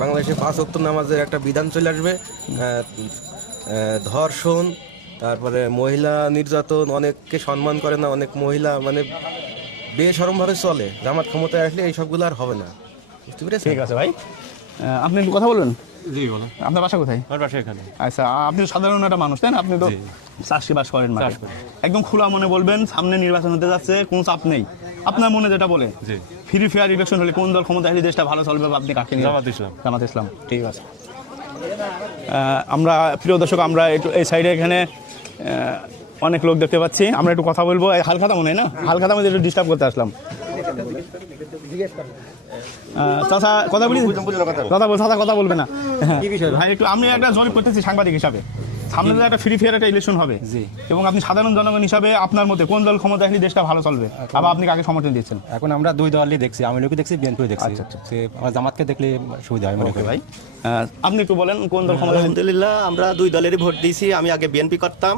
বাংলাদেশে 5 ওয়াক্ত নামাজের একটা বিধান চলে আসবে। ধর্ষণ, তারপরে মহিলা নির্যাতন, অনেককে সম্মান করে না, অনেক মহিলা মানে বেশরমভাবে চলে। জামাত ক্ষমতায় আসলে এই সবগুলো আর হবে না, বুঝতে পেরেছেন? ঠিক আছে ভাই, আপনি একটু কথা বলবেন। জি বলো। আপনার বাসা কোথায়? আমার বাসা এখানে। আচ্ছা, আপনি তো সাধারণ একটা মানুষ তাই না? আপনি তো চাষবাস করেন মাঠে। একদম খোলা মনে বলবেন, সামনে নির্বাচন হতে যাচ্ছে, কোনো চাপ নেই, আপনার মনে যেটা বলে ফ্রি ফেয়ার ইলেকশন হলে কোন দল ক্ষমতা আসলে দেশটা ভালো চলবে বা আপনি কাকে নিয়ে? জামাত ইসলাম। জামাত ইসলাম, ঠিক আছে। আমরা প্রিয় দর্শক, আমরা একটু এই সাইডে এখানে অনেক লোক দেখতে পাচ্ছি, আমরা একটু কথা বলবো। হালখাতা মনে হয় না, হালখাতা মধ্যে একটু ডিস্টার্ব করতে আসলাম। চাচা কথা বলি, কথা বলবে না ভাই একটু। আমি একটা জরিপ করতেছি সাংবাদিক হিসাবে, সামনে একটা ফ্রি ফায়ার একটা ইলেকশন হবে এবং আপনি সাধারণ জনগণ হিসাবে আপনার মতে কোন দল ক্ষমতা আসলে দেশটা ভালো চলবে, আবার আপনি কাকে সমর্থন দিচ্ছেন? এখন আমরা দুই দলই দেখছি, আওয়ামী লীগকে দেখছি, বিএনপিও দেখছি। আমার জামাতকে দেখলে সুবিধা হয় মনে করি। ভাই আপনি একটু বলেন কোন দল ক্ষমতা? আলহামদুলিল্লাহ, আমরা দুই দলেরই ভোট দিয়েছি। আমি আগে বিএনপি করতাম,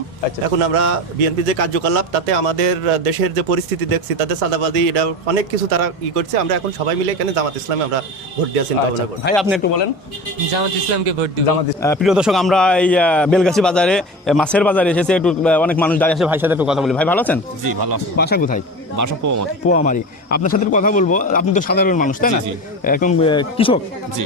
এখন আমরা বিএনপি যে কার্যকলাপ তাতে আমাদের দেশের যে পরিস্থিতি দেখছি তাতে চাঁদাবাজি এটা অনেক কিছু তারা করছে। আমরা এখন সবাই মিলে এখানে জামাত ইসলামে আমরা ভোট দেওয়ার চিন্তা ভাবনা করি। ভাই আপনি একটু বলেন। জামাত ইসলামকে ভোট দিব। প্রিয় দর্শক, আমরা এই বেলগাছি বাজারে মাছের বাজারে এসেছে, একটু অনেক মানুষ দাঁড়িয়ে আছে, ভাইয়ের সাথে একটু কথা বলি। ভাই ভালো আছেন? জি ভালো আছি। বাসা কোথায়? বাসা পোয়ামারি। পোয়ামারি। আপনার সাথে কথা বলবো, আপনি তো সাধারণ মানুষ তাই না? এখন কৃষক। জি।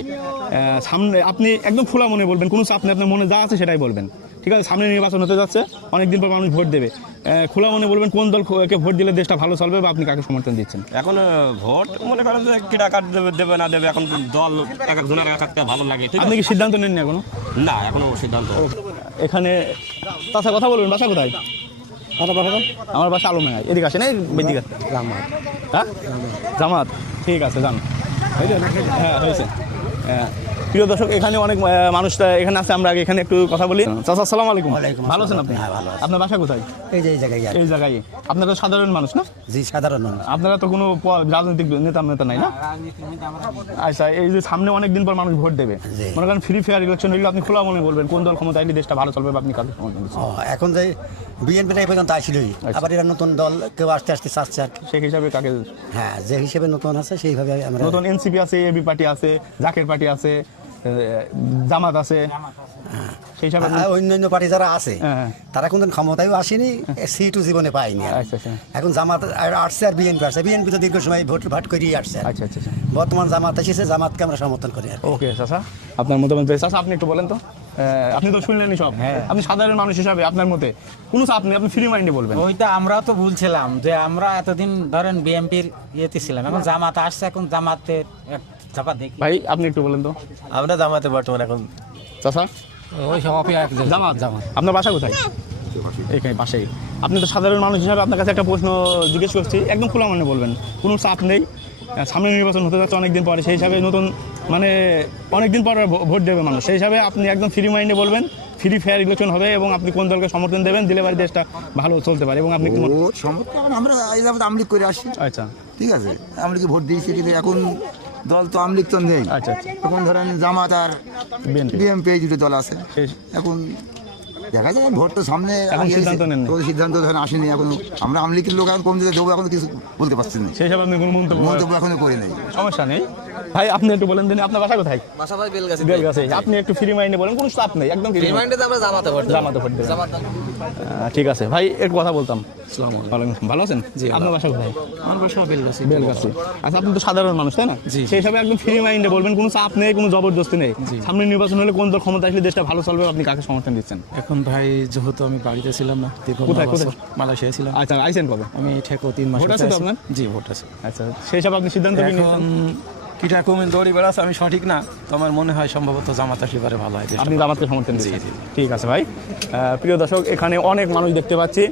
সামনে আপনি একদম খোলা মনে বলবেন, কোনো চাপ নেই, আপনার মনে যা আছে সেটাই বলবেন, ঠিক আছে? সামনে নির্বাচন হতে যাচ্ছে, অনেকদিন পর মানুষ ভোট দেবে, খোলা মনে বলবেন কোন দলকে ভোট দিলে দেশটা ভালো চলবে বা আপনি কাকে সমর্থন দিচ্ছেন? এখন ভোট মনে করেন যে কিটা কাট দেবে না দেবে, এখন দল এক একজনের এক একটা ভালো লাগে। আপনি কি সিদ্ধান্ত নেননি এখনো? না, এখনো সিদ্ধান্ত। এখানে তাছাড়া কথা বলবেন। বাসা কোথায়? আমার বাসা আলমডাঙ্গায়। এদিকে আসেন, এই বেদিকে। জামাত। হ্যাঁ, জামাত, ঠিক আছে, যান। হ্যাঁ হয়েছে। প্রিয় দর্শক, এখানে অনেক মানুষ এখানে আছে, আমরা আগে এখানে একটু কথা বলি। চাচা আসসালামু আলাইকুম। ভালো আছেন আপনি? হ্যাঁ, ভালো আছি। আপনার বাসা কোথায়? এই যে এই জায়গায়। এই জায়গায়। আপনারা তো সাধারণ মানুষ না? জি, সাধারণ মানুষ। আপনারা তো কোনো রাজনৈতিক নেতা নাই না? আচ্ছা, এই যে সামনে অনেকদিন পর মানুষ ভোট দেবে, মনে করেন ফ্রি ফায়ার ইলেকশন হইলে আপনি খোলা মনে বলবেন কোন দল ক্ষমতা আইলে দেশটা ভালো চলবে বা আপনি কাকে সমর্থন দিচ্ছেন? এখন যে বিএনপিটা এই পর্যন্ত আসলেই, আবার এরা নতুন দল কেউ আসতে আসতে চাচ্ছে আর কি। সেই হিসাবে কাকে? হ্যাঁ, যে হিসেবে নতুন আছে সেইভাবে আমরা। নতুন এনসিপি আছে, এবি পার্টি আছে, জাকের পার্টি আছে, জামাত আছে, সেই হিসাবে অন্যান্য পার্টি যারা আছে তারা কোনদিন ক্ষমতায়ও আসেনি, সিটও জীবনে পায়নি। এখন জামাত আসছে আর বিএনপি আসছে। বিএনপি তো দীর্ঘ সময় ভোট করিয়ে আসছে। আচ্ছা আচ্ছা। বর্তমান জামাত এসেছে, জামাতকে আমরা সমর্থন করি। ওকে চাচা, আপনার মতামত পেয়েছে। চাচা আপনি একটু বলেন তো, আপনি তো শুনলেনই সব। আপনি সাধারণ মানুষ হিসাবে আপনার মতে কোনো চাপ নেই, আপনি ফ্রি মাইন্ডে বলবেন। ওইটা আমরাও তো বলছিলাম যে আমরা এতদিন ধরেন বিএনপির ইয়েতে ছিলাম, এখন জামাত আসছে, এখন জামাতের চাপা দেখি। ভাই আপনি একটু বলেন তো। আমরা জামাতে বর্তমানে এখন। চাচা ওই সব জামাত। আপনার বাসা কোথায়? এইখানে পাশেই। আপনি তো সাধারণ মানুষ হিসাবে আপনার কাছে একটা প্রশ্ন জিজ্ঞেস করছি, একদম খোলা মনে বলবেন, কোনো চাপ নেই, সামনে নির্বাচন হতে যাচ্ছে অনেকদিন পরে, সেই হিসাবে নতুন মানে অনেকদিন পর ভোট দেবে মানুষ, সেই হিসাবে আপনি একদম ফ্রি মাইন্ডে বলবেন ফ্রি ফায়ার ইলেকশন হবে এবং আপনি কোন দলকে সমর্থন দেবেন, দিলে বাড়ি দেশটা ভালো চলতে পারে। এবং আপনি সমর্থন আমরা এই যাবত আমলিগ করে আসছি। আচ্ছা, ঠিক আছে, আমলিগে ভোট দিয়েছি, কিন্তু এখন দল তো আমলিগ তো নেই। আচ্ছা, এখন ধরেন জামাত আর বিএনপি এই দুটো দল আছে। এখন দেখা যায় ভোট তো সামনে, সিদ্ধান্ত ধরেন আসেনি এখন। আমরা আমলিগের লোক এখন কোন দিকে দেবো এখন কিছু বলতে পারছি না, সেই হিসাবে আপনি কোনো মন্তব্য এখনো করে নেই। সমস্যা নেই। ভাই আপনি একটু বলেন দিন, আপনার বাসা কোথায়? বাসা ভাই বেলগাছি। বেলগাছি। আপনি একটু ফ্রি মাইন্ডে বলেন, কোনো চাপ নেই, একদম ফ্রি মাইন্ডে আমরা জামাতে ভোট দেব। জামাতে ভোট দেব। ঠিক আছে ভাই, একটু কথা বলতাম। আসসালামু আলাইকুম। ভালো আছেন? জি। আপনার বাসা কোথায়? আমার বাসা বেলগাছি। বেলগাছি। আচ্ছা, আপনি তো সাধারণ মানুষ তাই না? সেই হিসাবে একদম ফ্রি মাইন্ডে বলবেন, কোনো চাপ নেই, কোনো জবরদস্তি নেই, সামনে নির্বাচন হলে কোন দল ক্ষমতা আসলে দেশটা ভালো চলবে, আপনি কাকে সমর্থন দিচ্ছেন? এখন ভাই যেহেতু আমি বাড়িতে ছিলাম না, কোথায় মালয়েশিয়া ছিলাম। আচ্ছা, আইসেন কবে? আমি ঠেকো 3 মাস। ভোট আছে তো আপনার? জি, ভোট আছে। আচ্ছা, সেই হিসাবে আপনি সিদ্ধান্ত নিয়েছেন? কিটা কমেন দৌড়ি বেড়াচ্ছে, আমি সঠিক না, তো আমার মনে হয় সম্ভবত জামাত আসলে পারে ভালো হয়। আপনি জামাতকে সমর্থন দিচ্ছেন? ঠিক আছে ভাই। প্রিয় দর্শক, এখানে অনেক মানুষ দেখতে পাচ্ছি,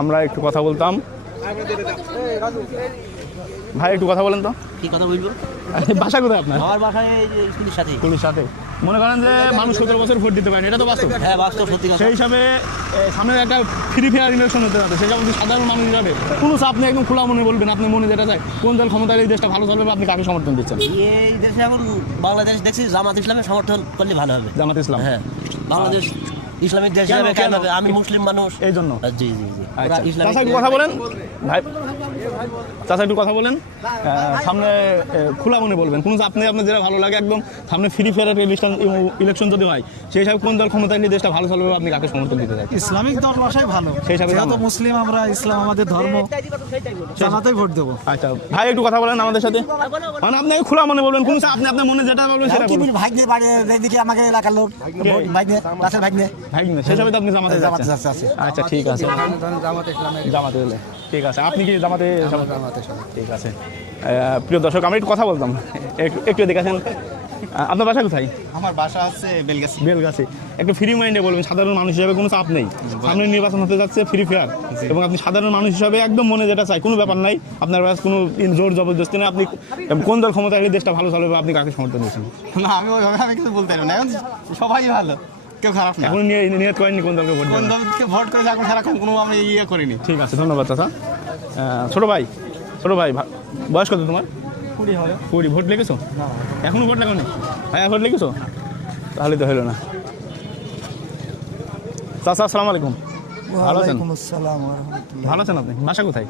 আমরা একটু কথা বলতাম। ভাই একটু কথা বলেন তো। কি কথা বলবো? বাসা কোথায় আপনার? আমার বাসায় স্কুলের সাথে। স্কুলের সাথে। মনে করেন যে মানুষ 17 বছর ভোট দিতে পারেন, এটা তো বাস্তব। হ্যাঁ, বাস্তব, সত্যি কথা। সেই হিসাবে সামনে একটা ফ্রি ফায়ার ইলেকশন হতে যাবে, সেটা আপনি সাধারণ মানুষ হিসাবে কোনো চাপ নেই, একদম খোলা মনে বলবেন, আপনি মনে যেটা চায় কোন দল ক্ষমতায় এই দেশটা ভালো চলবে, আপনি কাকে সমর্থন দিচ্ছেন? এই দেশে এখন বাংলাদেশ দেখছি জামাত ইসলামের সমর্থন করলে ভালো হবে। জামাত ইসলাম? হ্যাঁ, বাংলাদেশ ইসলামিক দেশ হিসেবে আমি মুসলিম মানুষ, এই জন্য। জি জি জি। কথা বলেন ভাই। চাচা একটু কথা বলেন, সামনে খোলা মনে বলবেন, কোনো আপনি আপনার যেটা ভালো লাগে একদম সামনে ফ্রি ফায়ার ইলেকশন যদি হয় সেই হিসাবে কোন দল ক্ষমতায় নিয়ে দেশটা ভালো চলবে, আপনি কাকে সমর্থন দিতে চাই? ইসলামিক দল বসাই ভালো, সেই হিসাবে যেহেতু মুসলিম আমরা, ইসলাম আমাদের ধর্ম, জামাতেই ভোট দেবো। আচ্ছা ভাই একটু কথা বলেন আমাদের সাথে, মানে আপনি খোলা মনে বলবেন, কোন আপনি আপনার মনে যেটা বলবেন সেটা বলুন। ভাগ্নে বাড়ি এইদিকে আমাকে এলাকার লোক ভাগ্নে রাসেল ভাগ্নে ভাগ্নে সেই হিসাবে তো আপনি জামাতে যাচ্ছেন। আচ্ছা ঠিক আছে, জামাতে হলে ঠিক আছে। আপনি কি জামাতে? ঠিক আছে। প্রিয় দর্শক আমি একটু কথা বলতাম, একটু দেখেছেন আপনার বাসা কোথায়? আমার বাসা হচ্ছে বেলগাছি। বেলগাছি। একটু ফ্রি মাইন্ডে বলবেন, সাধারণ মানুষ হিসাবে কোনো চাপ নেই, সামনে নির্বাচন হতে যাচ্ছে ফ্রি ফায়ার, এবং আপনি সাধারণ মানুষ হিসাবে একদম মনে যেটা চাই, কোনো ব্যাপার নাই, আপনার কাছে কোনো জোর জবরদস্তি নেই, আপনি কোন দল ক্ষমতা এলে দেশটা ভালো চলবে, আপনি কাকে সমর্থন দিচ্ছেন? না আমি ওইভাবে আমি কিছু বলতে পারবো না, এখন সবাই ভালো, কেউ খারাপ না। এখন নিয়ত করেননি কোন দলকে ভোট কোন দেবেন? দলকে ভোট করে এখন সারাক্ষণ কোনো আমি ইয়ে করিনি। ঠিক আছে, ধন্যবাদ চাচা। ছোট ভাই বয়স কত তোমার? 20 ভোট লেগেছো? এখনো ভোট লাগানো? ভাইয়া ভোট লেগেছো? তাহলে তো হলো না। চাচা আসসালামু আলাইকুম, ভালো আছেন? ভালো আছেন আপনি? বাসা কোথায়?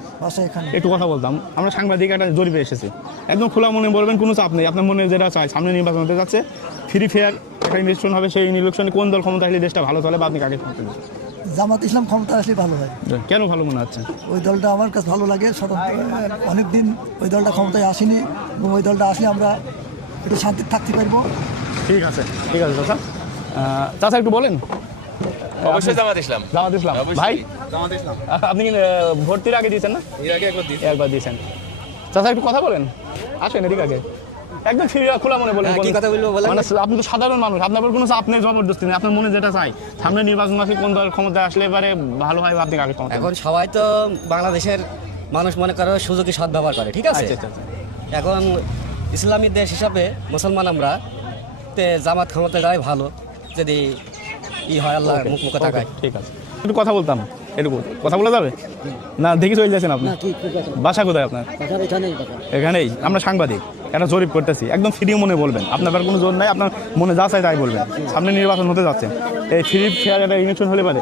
একটু কথা বলতাম, আমরা সাংবাদিক একটা জরিপে এসেছি, একদম খোলা মনে বলবেন, কোনো চাপ নেই, আপনার মনে যেটা চাই, সামনে নির্বাচন হতে যাচ্ছে ফ্রি ফায়ার একটা ইলেকশন হবে, সেই ইলেকশনে কোন দল ক্ষমতা আসলে দেশটা ভালো চলে বা আপনি কাকে ক্ষমতা দিচ্ছেন? জামাত ইসলাম ক্ষমতা আসলে ভালো হয়। কেন ভালো মনে হচ্ছে? ওই দলটা আমার কাছে ভালো লাগে, অনেকদিন ওই দলটা ক্ষমতায় আসেনি, এবং ওই দলটা আসলে আমরা একটু শান্তিতে থাকতে পারবো। ঠিক আছে চাচা। চাচা একটু বলেন। অবশ্যই জামাত ইসলাম। জামাত ইসলাম ভাই, আপনি কি ভর্তির আগে দিয়েছেন না? একবার দিয়েছেন। চাচা একটু কথা বলেন, আসেন এদিকে আগে, একদম ফ্রি খোলা মনে বলেন। কি কথা বলবো বলেন? মানে আপনি তো সাধারণ মানুষ, আপনার কোনো চাপ নেই, জবরদস্তি নেই, আপনার মনে যেটা চাই, সামনে নির্বাচন আসলে কোন দল ক্ষমতা আসলে এবারে ভালো হয়, আপনি কাকে ক্ষমতা? এখন সবাই তো বাংলাদেশের মানুষ মনে করে সুযোগী সদ্ব্যবহার করে, ঠিক আছে? এখন ইসলামী দেশ হিসাবে মুসলমান আমরা, জামাত ক্ষমতা যাওয়াই ভালো, যদি হয় আল্লাহ মুখ তাকায়। ঠিক আছে, একটু কথা বলতাম, এটুকু কথা বলা যাবে না? দেখি চলে যাচ্ছেন আপনি? বাসা কোথায় আপনার? এখানেই। আমরা সাংবাদিক, একটা জরিপ করতেছি, একদম ফ্রি মনে বলবেন, আপনার কোনো জোর নাই, আপনার মনে যা চাই তাই বলবেন, সামনে নির্বাচন হতে যাচ্ছে, এই ফ্রি ফায়ার একটা ইলেকশন হলে পারে,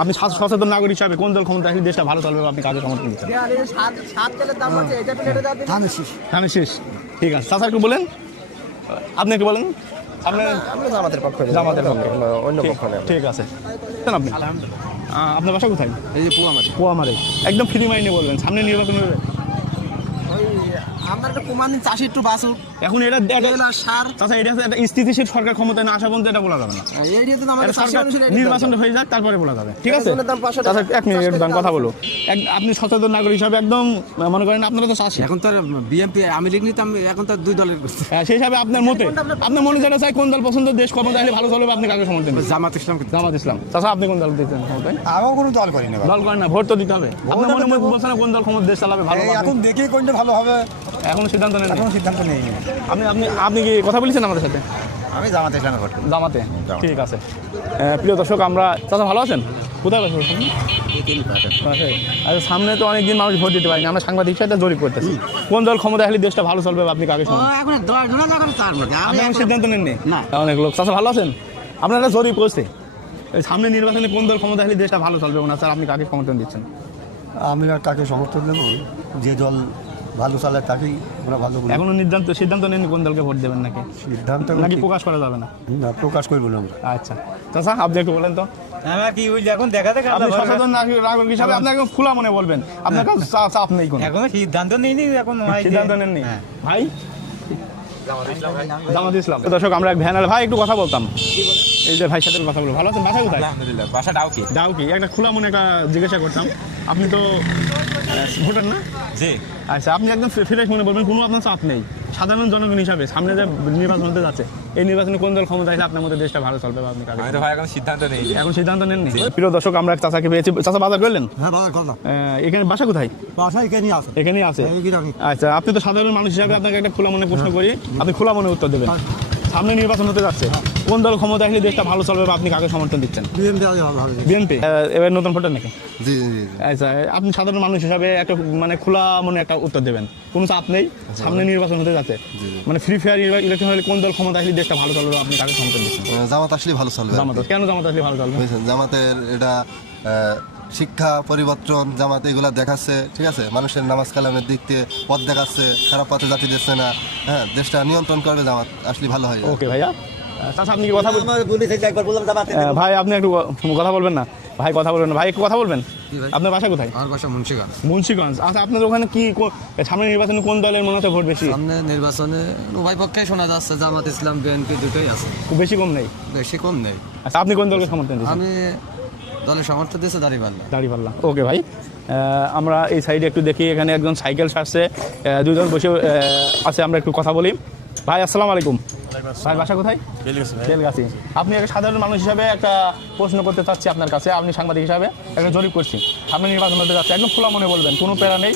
আপনি সচেতন নাগরিক হিসাবে কোন দল ক্ষমতা আসলে দেশটা ভালো চলবে, আপনি কাজে সমর্থন দিচ্ছেন? ধানের শীষ। ঠিক আছে চাচা একটু বলেন, আপনি একটু বলেন। জামাতের পক্ষে, অন্য পক্ষ না। ঠিক আছে, আপনি আপনার বাসা কোথায়? এই যে পোয়ামারে। একদম ফ্রি মাইন্ডে বলবেন, সামনে নির্বাচন হবে, আমরা একটা প্রমাণ চাষি একটু বাঁচুক। এখন এটা চাচা, এটা একটা স্থিতিশীল সরকার ক্ষমতায় না আসা পর্যন্ত এটা বলা যাবে না, নির্বাচনটা হয়ে যাক তারপরে বলা যাবে। ঠিক আছে চাচা, 1 মিনিট কথা বলো, আপনি সচেতন নাগরিক হিসাবে একদম মনে করেন, আপনারা তো চাষি, এখন তো বিএনপি আমি লিখনি, এখন তো 2 দলের, সেই হিসাবে আপনার মনে যেটা চাই, কোন দল পছন্দ, দেশ ক্ষমতা আসলে ভালো চলবে, আপনি কাকে সমর্থন দেন? জামাত ইসলাম। জামাত ইসলাম। চাচা আপনি কোন দল দিচ্ছেন ক্ষমতায়? আমিও কোনো দল করি না। দল করেন না, ভোট তো দিতে হবে, আপনার মনে বলছেন না কোন দল ক্ষমতা দেশ চালাবে ভালো? এখন দেখি কোনটা ভালো হবে, এখন সিদ্ধান্ত নেন? এখন সিদ্ধান্ত নেই। আপনি কি কথা বলেছেন আমাদের সাথে? আমি জামাতে ইসলামে ভোট করি। জামাতে। ঠিক আছে। প্রিয় দর্শক, আমরা চাচা ভালো আছেন? কোথায় বসে? আচ্ছা, সামনে তো অনেকদিন মানুষ ভোট দিতে পারেনি, আমরা সাংবাদিক হিসেবে জরিপ করতেছি, কোন দল ক্ষমতা আসলে দেশটা ভালো চলবে, আপনি কাকে সমর্থন? আপনি সিদ্ধান্ত নেননি? অনেক লোক। চাচা ভালো আছেন? আপনারা একটা জরিপ করছে, সামনে নির্বাচনে কোন দল ক্ষমতা আসলে দেশটা ভালো চলবে না, স্যার আপনি কাকে সমর্থন দিচ্ছেন? আমি আর কাকে সমর্থন দেবো, যে দল ভালো চালে তাকেই আমরা ভালো বলি। এখনো সিদ্ধান্ত নেননি কোন দলকে ভোট দেবেন নাকি? সিদ্ধান্ত নাকি প্রকাশ করা যাবে না? না, প্রকাশ করবো না আমরা। আচ্ছা চাচা আপনি একটু বলেন তো। কি এখন দেখা আপনি সচেতন নাগরিক হিসাবে আপনার একদম খোলা মনে বলবেন, আপনার কাছে চাপ নেই কোনো? এখনো সিদ্ধান্ত নেইনি, এখন সিদ্ধান্ত নেননি ভাই? জামাত ইসলাম। দর্শক আমরা এক ভ্যানার ভাই একটু কথা বলতাম, এই যে ভাই সাথে কথা বলবো। ভালো আছেন? বাসা কোথায়? আলহামদুলিল্লাহ, বাসা ডাউকি। একটা খোলা মনে একটা জিজ্ঞাসা করতাম, আপনি তো ভোটার না? জি। আচ্ছা, আপনি একদম ফ্রেশ মনে বলবেন, কোনো আপনার চাপ নেই, সাধারণ জনগণ হিসাবে সামনে যে নির্বাচন হতে যাচ্ছে, এই নির্বাচনে কোন দল ক্ষমতা আসলে আপনার মধ্যে দেশটা ভালো চলবে বা আপনি কাকে? এখন সিদ্ধান্ত নেই। এখন সিদ্ধান্ত নেননি? প্রিয় দর্শক, আমরা এক চাচাকে পেয়েছি। চাচা বাজার করলেন? হ্যাঁ, বাজার করলাম। এখানে বাসা কোথায়? বাসা এখানেই আছে। আচ্ছা, আপনি তো সাধারণ মানুষ হিসাবে আপনাকে একটা খোলা মনে প্রশ্ন করি, আপনি খোলা মনে উত্তর দেবেন। সামনে নির্বাচন হতে যাচ্ছে, কোন দল ক্ষমতা আসলে দেশটা ভালো চলবে বা আপনি কাকে সমর্থন দিচ্ছেন? বিএনপি। এবার নতুন ভোটার নাকি? জি। আচ্ছা, আপনি সাধারণ মানুষ হিসাবে একটা মানে খোলা মনে একটা উত্তর দেবেন, কোনো চাপ নেই, সামনে নির্বাচন হতে যাচ্ছে, মানে ফ্রি ফায়ার ইলেকশন হলে কোন দল ক্ষমতা আসলে দেশটা ভালো চলবে, আপনি কাকে সমর্থন দিচ্ছেন? জামাত আসলে ভালো চলবে। জামাত। কেন জামাত আসলে ভালো চলবে? জামাতের এটা শিক্ষা পরিবর্তন জামাত এগুলা দেখাচ্ছে, ঠিক আছে, মানুষের নামাজ কালামের দিক থেকে পথ দেখাচ্ছে, খারাপ পথে যাতে দিচ্ছে না, হ্যাঁ, দেশটা নিয়ন্ত্রণ করবে জামাত, আসলে ভালো হয়। ওকে ভাইয়া, চাচা আপনি কি কথা বলবেন? ভাই আপনি একটু কথা বলবেন না, ভাই কথা বলবেন না, ভাই একটু কথা বলবেন। আপনার বাসা কোথায়? আমার বাসা মুন্সিগঞ্জ। মুন্সিগঞ্জ। আচ্ছা, আপনার ওখানে কি সামনে নির্বাচনে কোন দলের মনে হচ্ছে ভোট বেশি? সামনে নির্বাচনে উভয় পক্ষে শোনা যাচ্ছে, জামাত ইসলাম বিএনপি দুটোই আছে। বেশি কম নেই? বেশি কম নেই। আচ্ছা, আপনি কোন দলকে সমর্থন দিচ্ছেন? আমি দলের সমর্থন দিয়েছি দাঁড়িপাল্লা। দাঁড়িপাল্লা। ওকে ভাই, আমরা এই সাইডে একটু দেখি, এখানে একজন সাইকেল সারছে, দুজন বসে আছে, আমরা একটু কথা বলি। ভাই আসসালামু আলাইকুম। ভাই বাসা কোথায়? বেলগাছি। আপনি একটা সাধারণ মানুষ হিসাবে একটা প্রশ্ন করতে চাচ্ছি আপনার কাছে, আপনি সাংবাদিক হিসাবে একটা জরিপ করছি, সামনে নির্বাচন হতে যাচ্ছে, একদম খোলা মনে বলবেন, কোনো প্যারা নেই।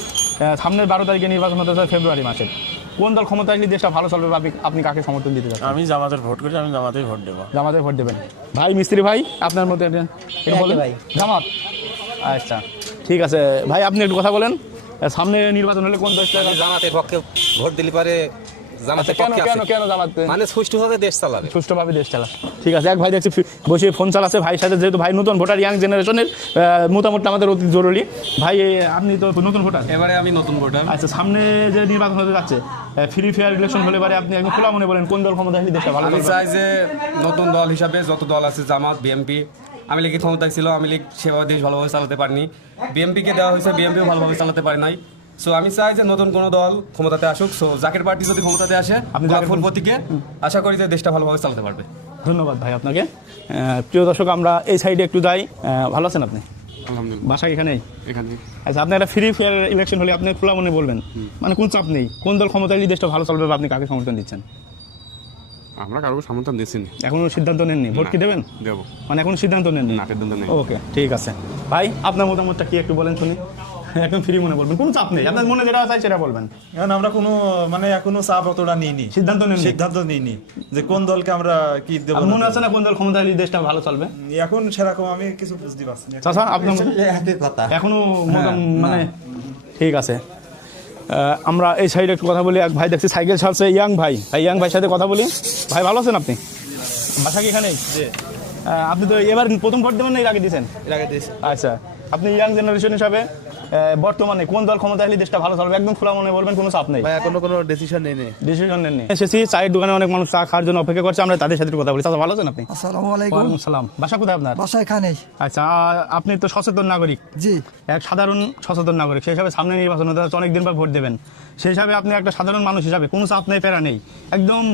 সামনের 12 তারিখে নির্বাচন হতে যাচ্ছে ফেব্রুয়ারি মাসে। কোন দল ক্ষমতা আসলে দেশটা ভালো চলবে, আপনি কাকে সমর্থন দিতে চাচ্ছেন? আমি জামাতের ভোট করি, আমি জামাতেই ভোট দেবো। জামাতে ভোট দেবেন? ভাই মিস্ত্রি ভাই, আপনার মধ্যে ভাই জামাত। আচ্ছা ঠিক আছে ভাই, আপনি একটু কথা বলেন, সামনে নির্বাচন হলে কোন দেশটা? জামাতের পক্ষে ভোট দিলে পারে জামাতের পক্ষে আছে। কেন জামাত? মানে সুষ্ঠুভাবে দেশ চালাবে। সুষ্ঠুভাবে দেশ চালাবে। ঠিক আছে, এক ভাই দেখছি বসে ফোন চালাচ্ছে, ভাইয়ের সাথে, যেহেতু ভাই নতুন ভোটার, ইয়াং জেনারেশনের মোটামুটি আমাদের অতি জরুরি। ভাই আপনি তো নতুন ভোটার? এবারে আমি নতুন ভোটার। আচ্ছা, সামনে যে নির্বাচন হতে যাচ্ছে, ফ্রি ফেয়ার ইলেকশন হলে পারে, আপনি একদম খোলা মনে বলেন কোন দল ক্ষমতা আসলে দেশটা ভালো আমি চাই যে নতুন দল হিসাবে যত দল আছে, জামাত, বিএনপি, আমি লীগের ক্ষমতায় ছিল, আমি লীগ সেভাবে দেশ ভালোভাবে চালাতে পারিনি, বিএনপিকে দেওয়া হয়েছে, বিএনপিও ভালোভাবে চালাতে পারে নাই। সো আমি চাই যে নতুন কোনো দল ক্ষমতাতে আসুক। সো জাকের পার্টি যদি ক্ষমতাতে আসে, ফুল প্রতীকে আশা করি যে দেশটা ভালোভাবে চালাতে পারবে। ধন্যবাদ ভাই আপনাকে। প্রিয় দর্শক, আমরা এই সাইডে একটু যাই। ভালো আছেন আপনি? আলহামদুলিল্লাহ। বাসা এখানেই? এখানে। আচ্ছা, আপনি একটা ফ্রি ফেয়ার ইলেকশন হলে আপনি খোলা মনে বলবেন, মানে কোন চাপ নেই, কোন দল ক্ষমতা এলে দেশটা ভালো চলবে, আপনি কাকে সমর্থন দিচ্ছেন? আমরা কারো সমর্থন দিচ্ছি না। এখনো সিদ্ধান্ত নেননি? ভোট কি দেবেন? দেবো। মানে এখনো সিদ্ধান্ত নেননি? না, সিদ্ধান্ত নেই। ওকে ঠিক আছে ভাই, আপনার মতামতটা কি একটু বলেন শুনি। একদম ফ্রি মনে বলবেন, কোনো চাপ নেই, আপনার মনে যেটা চাই সেটা বলবেন। এখন আমরা কোনো মানে এখনো চাপ অতটা নিইনি, সিদ্ধান্ত নিইনি যে কোন দলকে আমরা কি দেব। মনে আছে না কোন দল ক্ষমতা এলে দেশটা ভালো চলবে? এখন সেরকম আমি কিছু বুঝতে পারছি না। চাচা আপনার কথা এখনো মানে ঠিক আছে। আমরা এই সাইডে একটু কথা বলি। এক ভাই দেখছি সাইকেল ছাড়ছে, ইয়াং ভাই, ইয়াং ভাইয়ের সাথে কথা বলি। ভাই ভালো আছেন আপনি? বাসা কি এখানেই? আপনি তো এবার প্রথম ভোট দেবেন না এর আগে দিয়েছেন? এর আগে দিয়েছি। আচ্ছা, আপনি ইয়াং জেনারেশন হিসাবে বর্তমানে কোন দল ক্ষমতা এলে দেশটা ভালো চলবে, একদম খোলা মনে বলবেন, কোনো চাপ নেই? এখনো কোনো ডিসিশন নেই। এসেছি চায়ের দোকানে, অনেক মানুষ চা খাওয়ার জন্য অপেক্ষা করছে, আমরা তাদের সাথে কথা বলি। চাচা ভালো আছেন আপনি? আসসালামু আলাইকুম। ওয়ালাইকুম সালাম। বাসা কোথায় আপনার? বাসা এখানেই। আচ্ছা, আপনি তো সচেতন নাগরিক। জি। এক সাধারণ সচেতন নাগরিক, সেই হিসাবে সামনে নির্বাচন হতে যাচ্ছে, অনেকদিন পর ভোট দেবেন, সেই হিসাবে আপনি একটা সাধারণ মানুষ হিসাবে কোনো চাপ নেই, প্যারা নেই, একদম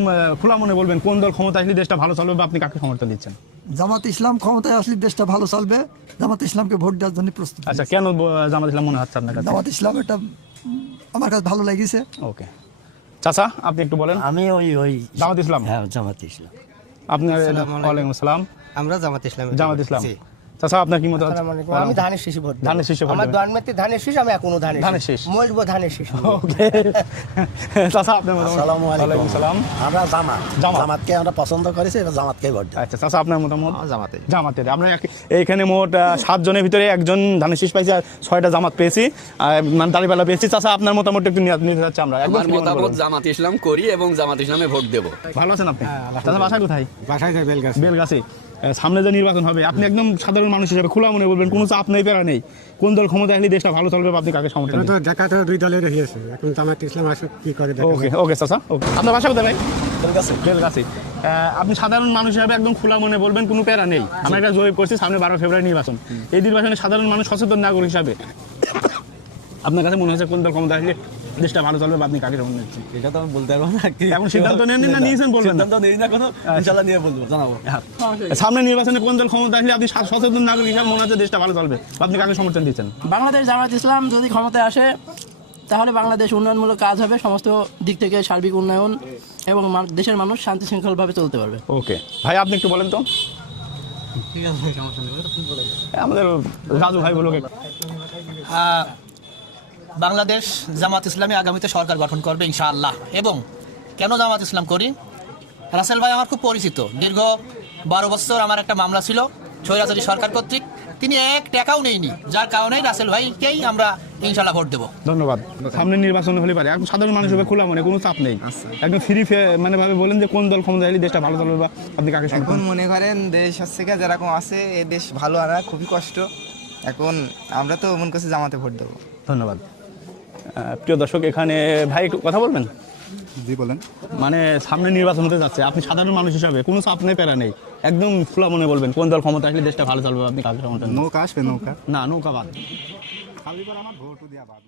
খোলা মনে বলবেন কোন দল ক্ষমতা আসলে দেশটা ভালো চলবে, বা আপনি কাকে সমর্থন দিচ্ছেন? জামাত ইসলাম ক্ষমতায় আসলে দেশটা ভালো চলবে, জামাত ইসলামকে ভোট দেওয়ার জন্য প্রস্তুত। আচ্ছা, কেন জামাত ইসলাম মনে হচ্ছে আপনার কাছে? জামাত ইসলাম এটা আমার কাছে ভালো লেগেছে। ওকে চাচা, আপনি একটু বলেন। আমি ওই জামাত ইসলাম। হ্যাঁ, জামাত ইসলাম। আপনার? ওয়ালাইকুম আসসালাম। আমরা জামাত ইসলাম। জামাত ইসলাম। চাচা আপনার কি মত? আমি ধানের শীষে ভোট দেব। ধানের শীষে ভোট? আমার দোয়ানমেতে ধানের শীষ, আমি এখনো ধানের শীষ মরবো, ধানের শীষ। ওকে চাচা আপনার মত? আসসালামু আলাইকুম। সালাম। আমরা জামাতকে আমরা পছন্দ করেছি, এবার জামাতকেই ভোট দেব। আচ্ছা চাচা, আপনার মতামত? জামাতের। আমরা এইখানে মোট 7 জনের ভিতরে একজন ধানের শীষ পাইছি, আর 6টা জামাত পেয়েছি, মানে দাঁড়িপাল্লা পেয়েছি। চাচা আপনার মতামত একটু নিতে চাচ্ছি আমরা। আমার মতামত জামাত ইসলাম করি এবং জামাত ইসলামে ভোট দেব। ভালো আছেন আপনি? চাচা বাসা কোথায়? বাসায় বেলগাছি। বেলগাছি। সামনে যে নির্বাচন হবে, আপনি একদম সাধারণ মানুষ হিসেবে খোলা মনে বলবেন, কোনো চাপ নেই, প্যারা নেই, কোন দল ক্ষমতা আসলে দেশটা ভালো চলবে, আপনি কাকে সমর্থন দিবেন? দেখা তো দুই দলের হয়েছে, এখন জামাত ইসলাম আসুক, কি করে দেখা। ওকে ওকে চাচা, ওকে। আপনার বাসা কোথায় ভাই? বেলগাছি। আপনি সাধারণ মানুষ হিসাবে একদম খোলা মনে বলবেন, কোনো প্যারা নেই। আমরা একটা জরিপ করছি, সামনে 12 ফেব্রুয়ারি নির্বাচন, এই নির্বাচনে সাধারণ মানুষ সচেতন নাগরিক হিসাবে আপনার কাছে মনে হচ্ছে কোন দল ক্ষমতা আসলে দেশটা ভালো চলবে, আপনি কাকে সমর্থন দিচ্ছেন? এটা তো আমি বলতে পারবো না। এখন সিদ্ধান্ত নেননি না নিয়েছেন বলবেন? সিদ্ধান্ত নেই না কোনো, ইনশাআল্লাহ নিয়ে বলবো, জানাবো। সামনে নির্বাচনে কোন দল ক্ষমতা আসলে আপনি সচেতন নাগরিক হিসাবে মনে হচ্ছে দেশটা ভালো চলবে, আপনি কাকে সমর্থন দিচ্ছেন? বাংলাদেশ জামাত ইসলাম যদি ক্ষমতায় আসে, তাহলে বাংলাদেশ উন্নয়নমূলক কাজ হবে, সমস্ত দিক থেকে সার্বিক উন্নয়ন, এবং দেশের মানুষ শান্তি শৃঙ্খলভাবে চলতে পারবে। ওকে ভাই, আপনি একটু বলেন তো। ঠিক আছে, সমস্যা নেই, আমাদের রাজু ভাই বলুক। বাংলাদেশ জামাত ইসলামী আগামীতে সরকার গঠন করবে ইনশাআল্লাহ। এবং কেন জামাত ইসলাম করি, রাসেল ভাই আমার খুব পরিচিত, দীর্ঘ 12 বছর আমার একটা মামলা ছিল স্বৈরাচারী সরকার কর্তৃক, তিনি 1 টাকাও নেয়নি, যার কারণে রাসেল ভাইকেই আমরা ইনশাআল্লাহ ভোট দেবো। ধন্যবাদ। সামনে নির্বাচন হলে পারে একদম সাধারণ মানুষ হবে, খোলা মনে, কোনো চাপ নেই, একদম ফ্রি মানে ভাবে বলেন যে কোন দল ক্ষমতা এলে দেশটা ভালো চলবে, বা আপনি কাকে? এখন মনে করেন দেশ হচ্ছে যেরকম আছে, এই দেশ ভালো আনা খুবই কষ্ট, এখন আমরা তো মন করছি জামাতে ভোট দেবো। ধন্যবাদ। প্রিয় দর্শক, এখানে ভাই একটু কথা বলবেন? জি বলেন। মানে সামনে নির্বাচন হতে যাচ্ছে, আপনি সাধারণ মানুষ হিসাবে কোনো চাপ নেই, প্যারা নেই, একদম খোলা মনে বলবেন কোন দল ক্ষমতা আসলে দেশটা ভালো চলবে, আপনি কাজ সমর্থন? নৌকা আসবে, নৌকা না, নৌকা বাদ। খালি আমার ভোট দেওয়া বাদ।